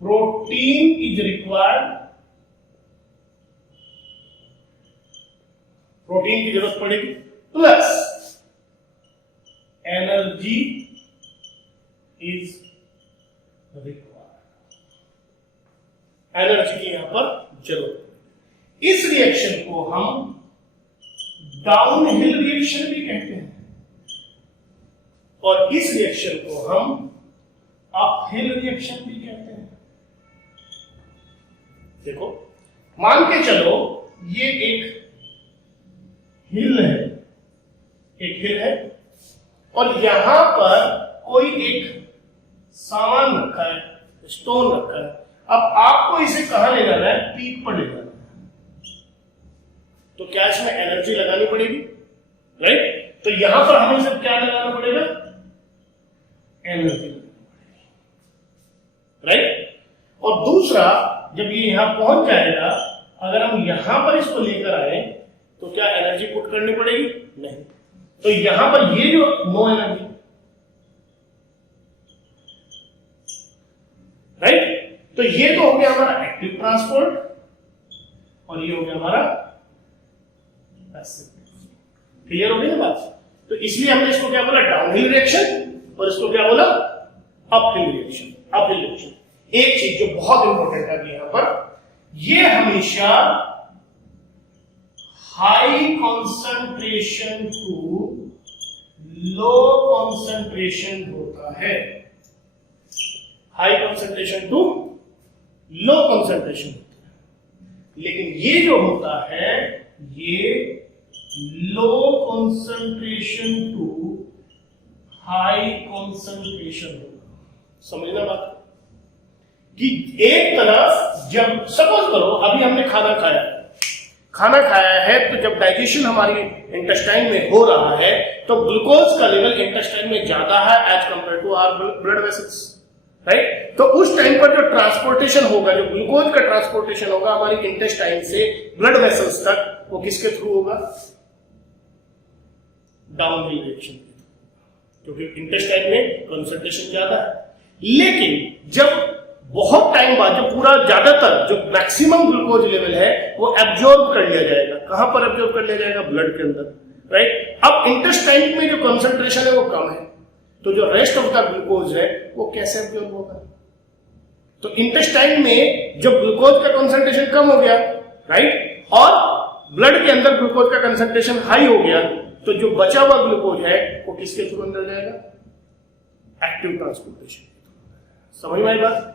protein is required, protein की जरूरत पड़ेगी, plus energy is required, energy की यहां पर जरूरत। इस रिएक्शन को हम डाउनहिल रिएक्शन भी कहते हैं और इस रिएक्शन को हम अपहिल रिएक्शन भी कहते हैं। देखो, मान के चलो ये एक हिल है, एक हिल है और यहां पर कोई एक सामान रखा है, स्टोन रखा है। अब आपको इसे कहां ले जाना है, पीक पर ले जाना है, तो क्या इसमें एनर्जी लगानी पड़ेगी, राइट। तो यहां पर हमें सिर्फ क्या लगाना पड़ेगा, एनर्जी, राइट। और दूसरा, जब ये यहां पहुंच जाएगा, अगर हम यहां पर इसको लेकर आए तो क्या एनर्जी पुट करनी पड़ेगी, नहीं। तो यहां पर ये जो नो एनर्जी, राइट। तो ये तो हो गया हमारा एक्टिव ट्रांसपोर्ट और ये हो गया हमारा पैसिव। क्लियर हो गई ना बात। तो इसलिए हमने इसको क्या बोला, डाउनहिल रिएक्शन, और इसको क्या बोला, अपहिल रिएक्शन। अपहिल रिएक्शन एक चीज जो बहुत इंपॉर्टेंट है यहां पर, ये हमेशा high concentration to low concentration होता है, high concentration to low concentration होता है। लेकिन ये जो होता है ये low concentration to high concentration होगा। समझना बात कि एक तरफ जब सपोज करो अभी हमने खाना खाया है, तो जब डाइजेशन हमारी इंटेस्टाइन में हो रहा है तो ग्लूकोज का लेवल इंटेस्टाइन में ज्यादा है as compare to our blood vessels, right. तो उस टाइम पर जो ट्रांसपोर्टेशन होगा, जो ग्लूकोज का ट्रांसपोर्टेशन होगा हमारी इंटेस्टाइन से ब्लड वेसल्स तक, वो किसके थ्रू होगा, डाउनहिल रिएक्शन, क्योंकि इंटेस्टाइन में कंसंट्रेशन ज्यादा है। लेकिन जब बहुत टाइम बाद जो पूरा ज्यादातर जो मैक्सिमम ग्लूकोज लेवल है वो एब्जॉर्ब कर लिया जाएगा, कहां पर एब्जॉर्ब कर लिया जाएगा, ब्लड के अंदर, राइट। अब इंटेस्टाइन में जो कंसंट्रेशन है वो कम है, तो जो रेस्ट ऑफ द ग्लूकोज है वो कैसे एब्जॉर्ब होगा। तो इंटेस्टाइन में जब ग्लूकोज का कंसंट्रेशन कम हो गया, राइट, और ब्लड के अंदर ग्लूकोज का कंसंट्रेशन हाई हो गया, तो जो बचा हुआ ग्लूकोज है वो किसके थ्रू अंदर जाएगा, एक्टिव ट्रांसपोर्टेशन। समझ में आई बात।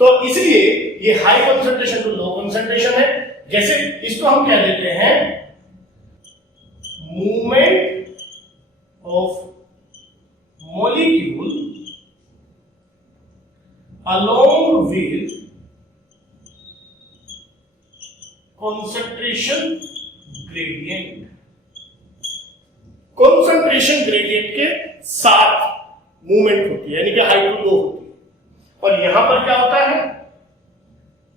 तो इसलिए ये high concentration to low concentration है। जैसे इसको हम क्या देते हैं, movement of molecule along with concentration gradient. Concentration gradient के साथ मूवमेंट होती है, यानी कि हाई टू लो होती है। और यहां पर क्या होता है,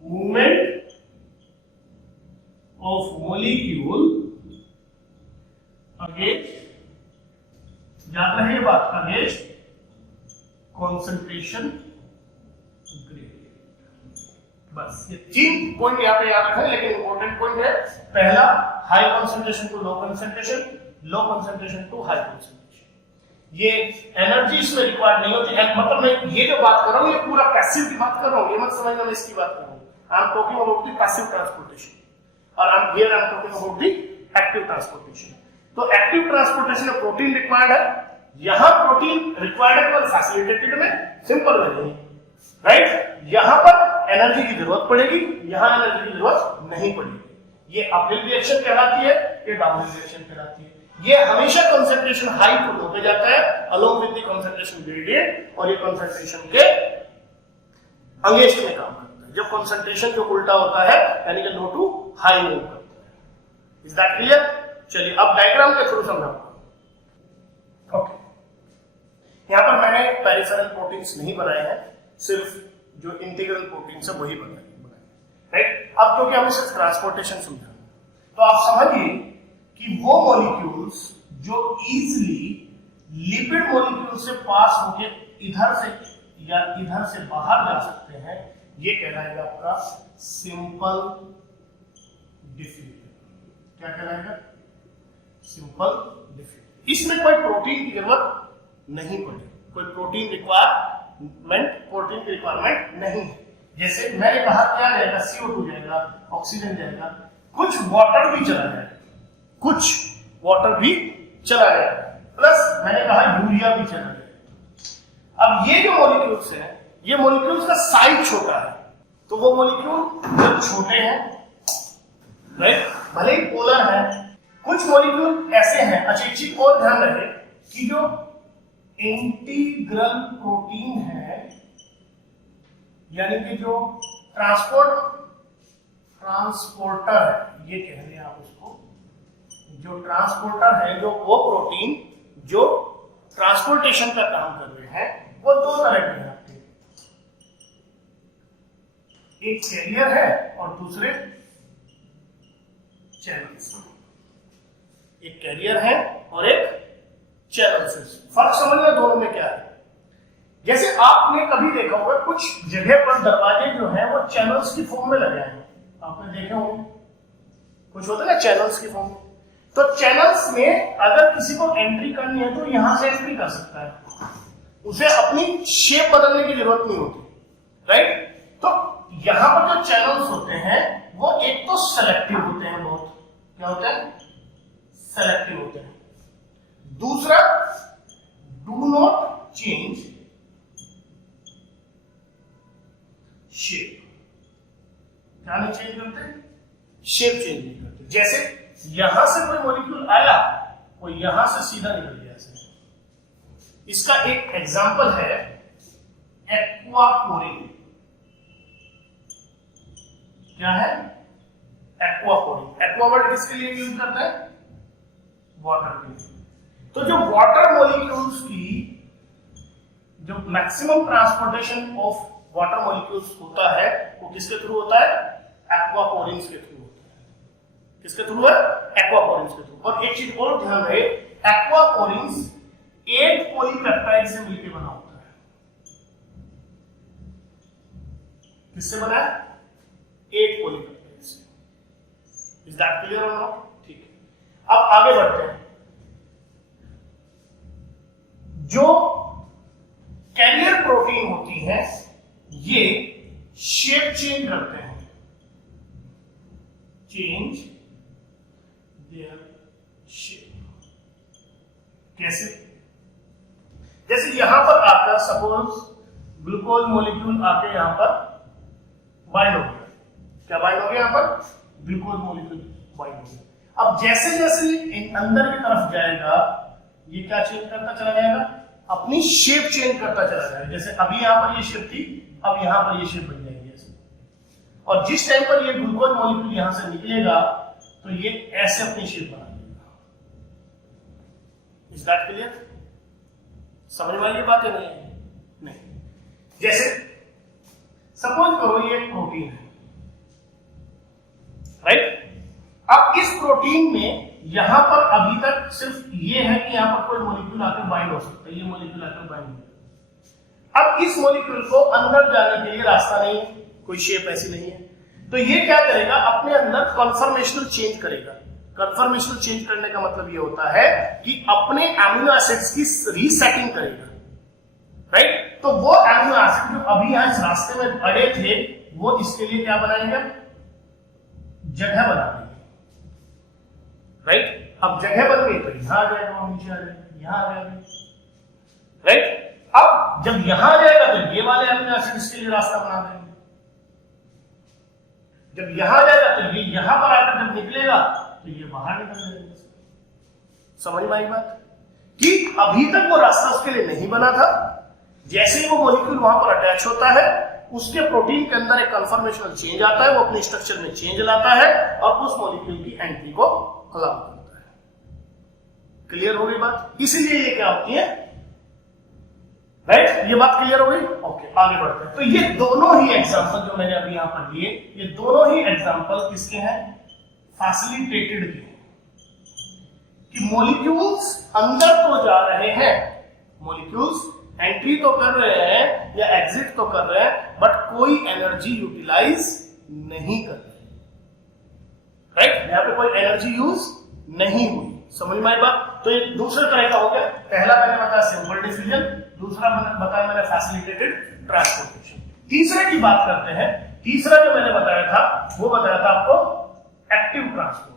मूवमेंट ऑफ मोलिक्यूल अगेंस्ट, याद रहे ये बात, अगेंस्ट कॉन्सेंट्रेशन ग्रेडियंट। बस ये 3 पॉइंट यहां पे याद रखें, लेकिन इंपॉर्टेंट पॉइंट है। पहला, high concentration to low concentration, low concentration to high concentration. ये एनर्जी इसमें रिक्वायर्ड नहीं होती है। मतलब मैं ये जो बात कर रहा हूं ये पूरा पैसिव की बात कर रहा हूं, ये मत समझना मैं इसकी बात कर रहा हूं। I am talking about the passive transportation और I am talking about the active transportation. तो एक्टिव ट्रांसपोर्टेशन में प्रोटीन रिक्वायर्ड है, यहां प्रोटीन रिक्वायर्ड है केवल फैसिलिटेटेड में, सिंपल वे में, राइट। यहां पर एनर्जी की जरूरत पड़ेगी, यहां एनर्जी की जरूरत नहीं पड़ेगी। ये अपहिल रिएक्शन कहलाती है, ये डाउनहिल रिएक्शन कहलाती है। ये हमेशा कंसंट्रेशन हाई टू लो पे जाता है along with the concentration gradient, और ये कंसंट्रेशन के अगेंस्ट में काम करता है। जब कंसंट्रेशन जो उल्टा होता है यानी कि लो टू हाई मूव करता है। Is that clear? चलिए अब डायग्राम के थ्रू समझाऊंगा। ओके, यहां पर मैंने पेरिफेरल प्रोटीन्स नहीं बनाए हैं, सिर्फ जो इंटीग्रल प्रोटीन्स है वही बनाए, राइट। अब क्योंकि हमें सिर्फ ट्रांसपोर्टेशन समझाना तो आप समझिए कि वो मॉलिक्यूल्स जो इजीली लिपिड मॉलिक्यूल से पास होके इधर से या इधर से बाहर जा सकते हैं, ये कहलाएगा आपका सिंपल डिफ्यूजन। क्या कहलाएगा? Simple diffusion. इसमें कोई प्रोटीन की जरूरत नहीं पड़ेगी, कोई प्रोटीन की रिक्वायरमेंट नहीं है। जैसे मैंने कहा क्या जाएगा, CO2 जाएगा, ऑक्सीजन जाएगा, कुछ वाटर भी चला जाएगा, प्लस मैंने कहा यूरिया भी चला जाएगा। अब ये जो मॉलिक्यूल्स हैं, ये मॉलिक्यूल्स का साइज छोटा है, तो वो मॉलिक्यूल जब छोटे हैं, राइट, भले ही पोलर है, कुछ मॉलिक्यूल ऐसे हैं। अच्छा एक चीज और ध्यान रहे कि जो इंटीग्रल प्रोटीन है, यानी कि जो ट्रांसपोर्टर है, ये कह लें आप उसको, जो ट्रांसपोर्टर है, जो वो प्रोटीन जो ट्रांसपोर्टेशन का काम कर रहे हैं, वो 2 तरह के हैं आपके, एक कैरियर है और दूसरे चैनल्स। एक कैरियर है और एक चैनल से। फर्क समझना दोनों में क्या है। जैसे आपने कभी देखा होगा कुछ जगह पर दरवाजे जो हैं वो चैनल्स की फॉर्म में लगे हैं, आपने देखे होंगे, कुछ होता है ना चैनल्स की फॉर्म में। तो चैनल्स में अगर किसी को एंट्री करनी है तो यहां से एंट्री कर सकता है, उसे अपनी शेप बदलने की जरूरत नहीं होती, राइट। तो यहां पर जो चैनल्स होते हैं वो एक तो सेलेक्टिव होते हैं, बहुत क्या होते हैं, सेलेक्टिव होते हैं। दूसरा, डू नॉट चेंज शेप। क्या नहीं चेंज करते? शेप चेंज नहीं करते। जैसे यहां से कोई मॉलिक्यूल आया, वो यहां से सीधा निकल गया ऐसे। इसका एक एग्जांपल है एक्वापोरिन। क्या है? एक्वापोरिन। एक्वा वर्ड किसके लिए यूज करता है? वाटर के लिए। तो जो वाटर मॉलिक्यूल्स की जो maximum transportation of water molecules होता है वो किसके थ्रू होता है? एक्वापोरिन्स के थ्रू होता है। किसके थ्रू है? एक्वापोरिन्स के थ्रू। और एक चीज और ध्यान रहे, एक्वापोरिन्स 8 पॉलीपेप्टाइड से मिलकर बना होता है। किससे बना है? 8 पॉलीपेप्टाइड से। इज दैट क्लियर और नॉट? ठीक है, अब आगे बढ़ते हैं। जो कैरियर प्रोटीन होती है ये शेप चेंज करते हैं, चेंज देयर शेप। कैसे? जैसे यहां पर आकर सपोज ग्लूकोज मॉलिक्यूल आके यहां पर बाइंड हो गया। क्या बाइंड हो गया? यहां पर ग्लूकोज मॉलिक्यूल बाइंड हो गया। अब जैसे जैसे अंदर की तरफ जाएगा ये क्या चेंज करता चला जाएगा? अपनी शेप चेंज करता चला जाएगा। जैसे अभी यहां पर ये शेप थी, अब यहां पर ये शेप बन जाएगी ऐसे। और जिस टाइम पर ये ग्लूकोज मॉलिक्यूल यहां से निकलेगा तो ये ऐसे अपनी शेप बना लेगा। Is that clear? समझ वाली बात है? नहीं। जैसे सपोज करो ये प्रोटीन है, राइट। अब इस प्रोटीन में यहां पर अभी तक सिर्फ ये है कि यहां पर कोई मॉलिक्यूल आकर बाइंड हो सकता है, ये मॉलिक्यूल आकर बाइंड हो। अब इस मॉलिक्यूल को अंदर जाने के लिए रास्ता नहीं है, कोई शेप ऐसी नहीं है, तो ये क्या करेगा, अपने अंदर कन्फर्मेशनल चेंज करेगा। कन्फर्मेशनल चेंज करने का मतलब ये होता है कि अपने एमिनो एसिड्स की रीसेटिंग करेगा, राइट। तो वो एमिनो एसिड जो अभी यहां इस रास्ते में अड़े थे, वो इसके लिए क्या बनाएंगे, जगह बना देंगे, राइट। अब जगह बन गई तो यहां आ जाएगा और नीचे आ जाएगा, यहां आ जाएगा, राइट। अब जब यहां आ जाएगा तो ये वाले एमिनो एसिड इसके लिए रास्ता बना देंगे, जब यहां आ जाएगा तो ये यहां पर आकर जब निकलेगा तो ये बाहर निकल जाएगा। समझ में आई बात कि अभी तक वो रास्ता उसके लिए नहीं बना था, जैसे ही वो मॉलिक्यूल वहां पर अटैच होता है, उसके प्रोटीन के अंदर एक कन्फर्मेशनल चेंज आता है, वो अपने स्ट्रक्चर में चेंज लाता है और उस मॉलिक्यूल की एंट्री को अलाउ करता है। क्लियर हो गई बात? इसीलिए ये क्या होती है, राइट। ये बात क्लियर हो गई? ओके, आगे बढ़ते हैं। तो ये दोनों ही एग्जांपल जो मैंने अभी यहां पर दिए, ये दोनों ही एग्जांपल किसके हैं, फैसिलिटेटेड के हैं, कि मॉलिक्यूल्स अंदर तो जा रहे हैं, मॉलिक्यूल्स एंट्री तो कर रहे हैं या एग्जिट तो कर रहे हैं, बट कोई एनर्जी यूटिलाइज नहीं कर रहे, राइट। यहां पे कोई एनर्जी यूज नहीं हुई। समझ में आई बात? तो ये दूसरे तरह का हो गया। पहला मैंने बताया सिंपल डिफ्यूजन, दूसरा बताया मैंने फैसिलिटेटेड ट्रांसपोर्टेशन। तीसरे की बात करते हैं। तीसरा जो मैंने बताया था वो बताया था आपको एक्टिव ट्रांसपोर्ट।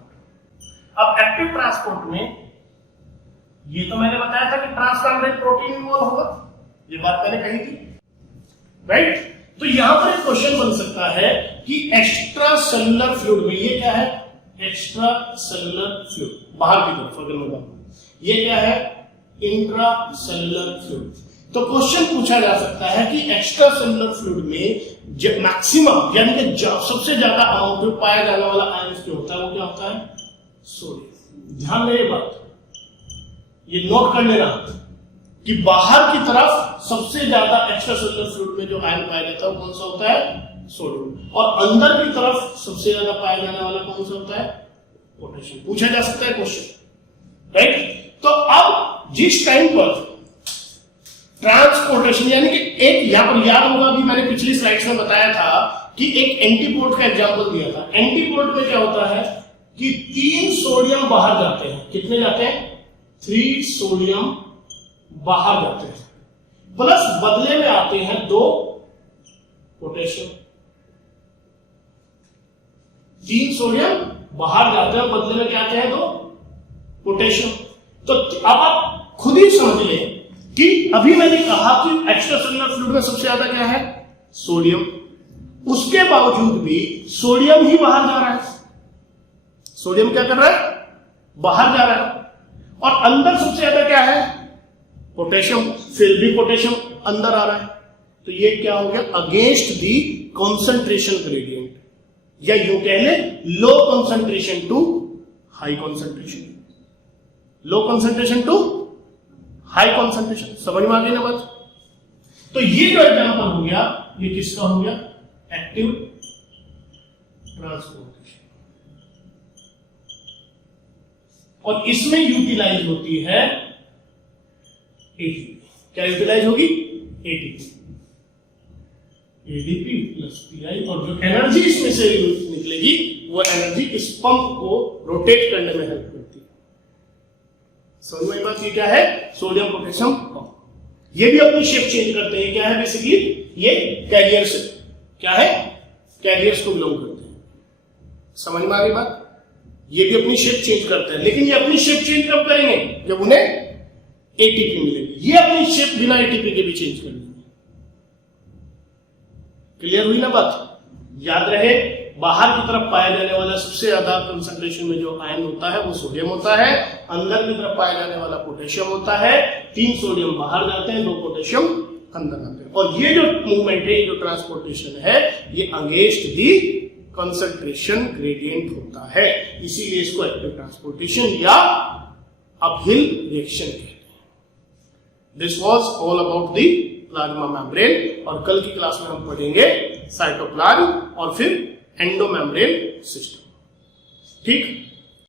अब एक्टिव ट्रांसपोर्ट में ये तो मैंने बताया था कि ट्रांसमेम्ब्रेन प्रोटीन इन्वॉल्व होगा, ये बात मैंने कही थी, राइट। तो यहां पर एक क्वेश्चन बन सकता है कि एक्स्ट्रा सेलुलर फ्लूइड में ये क्या है, एक्स्ट्रा सेलुलर फ्लूइड, बाहर की तरफ अगर मैं बताऊं, ये क्या है, इंट्रा सेलुलर फ्लूइड। तो क्वेश्चन पूछा जा सकता है कि एक्स्ट्रा सेलुलर फ्लूइड में मैक्सिमम यानी कि सबसे ज्यादा अमाउंट में पाया जाने वाला आयंस जो होता है वो क्या होता है, सोडियम। ध्यान दें ये बात, ये नोट कर लेना कि बाहर की तरफ सबसे ज्यादा एक्स्ट्रा सेलुलर फ्लूइड में जो आयन पाया जाता है वो कौन सा होता है, सोडियम। और अंदर की तरफ सबसे ज्यादा पाया जाने वाला कौन सा होता है, पोटेशियम। पूछा जा सकता है क्वेश्चन, राइट। तो अब जिस टाइम पर ट्रांसपोर्टेशन यानी कि एक, यहां पर याद होगा अभी मैंने पिछली स्लाइड्स में बताया था कि एक एंटीपोर्ट का एग्जांपल दिया था। एंटीपोर्ट में क्या होता है कि 3 सोडियम बाहर जाते हैं। कितने जाते हैं, 3 सोडियम बाहर जाते हैं, प्लस बदले में आते हैं 2 पोटेशियम। 3 सोडियम बाहर जाते हैं, बदले में क्या आते हैं, 2 पोटेशियम। तो अब आप खुद ही समझ लें कि अभी मैंने कहा कि एक्स्ट्रा सेलुलर फ्लूइड में सबसे ज्यादा क्या है, सोडियम। उसके बावजूद भी सोडियम ही बाहर जा रहा है। सोडियम क्या कर रहा है, बाहर जा रहा है। और अंदर सबसे ज्यादा क्या है, पोटेशियम, फिर भी पोटेशियम अंदर आ रहा है। तो ये क्या हो गया, अगेंस्ट दी कॉन्सेंट्रेशन ग्रेडियंट, या यूं कह ले low concentration to high concentration, low concentration to high concentration. समझ में आ गई ना बात? तो ये जो एग्जांपल हो गया, ये किसका हो गया, एक्टिव ट्रांसपोर्टेशन। और इसमें यूटिलाइज होती है एटीपी। क्या यूटिलाइज होगी, एटीपी, एडीपी प्लस पीआई। और जो एनर्जी इसमें से निकलेगी वो एनर्जी इस पंप को रोटेट करने में हेल्प करती है। समझ में बात? ये क्या है, सोडियम पोटेशियम पंप। ये भी अपनी शेप चेंज करते हैं। क्या है बेसिकली, ये कैरियर से, क्या है, कैरियर्स को बिलोंग करते हैं। समझ में आ गई बात? ये भी अपनी शेप चेंज करते हैं, लेकिन ये अपनी शेप चेंज कब करेंगे, जब उन्हें एटीपी मिलेगी। ये अपनी शेप बिना एटीपी के भी चेंज कर देंगे। क्लियर हुई ना बात? याद रहे, बाहर की तरफ पाया जाने वाला सबसे ज्यादा कंसंट्रेशन में जो आयन होता है वो सोडियम होता है। अंदर की तरफ पाया जाने वाला पोटेशियम होता है। 3 सोडियम बाहर जाते हैं, 2 पोटेशियम अंदर आते हैं। और ये जो मूवमेंट है, जो ट्रांसपोर्टेशन है, ये अगेंस्ट दी कंसंट्रेशन ग्रेडियंट होता है। इसीलिए इसको एक्टिव ट्रांसपोर्टेशन या अपहिल रिएक्शन कहते हैं। This was all about the plasma membrane. और कल की क्लास में हम पढ़ेंगे साइटोप्लाज्म और फिर एंडोमेम्ब्रेन सिस्टम। ठीक।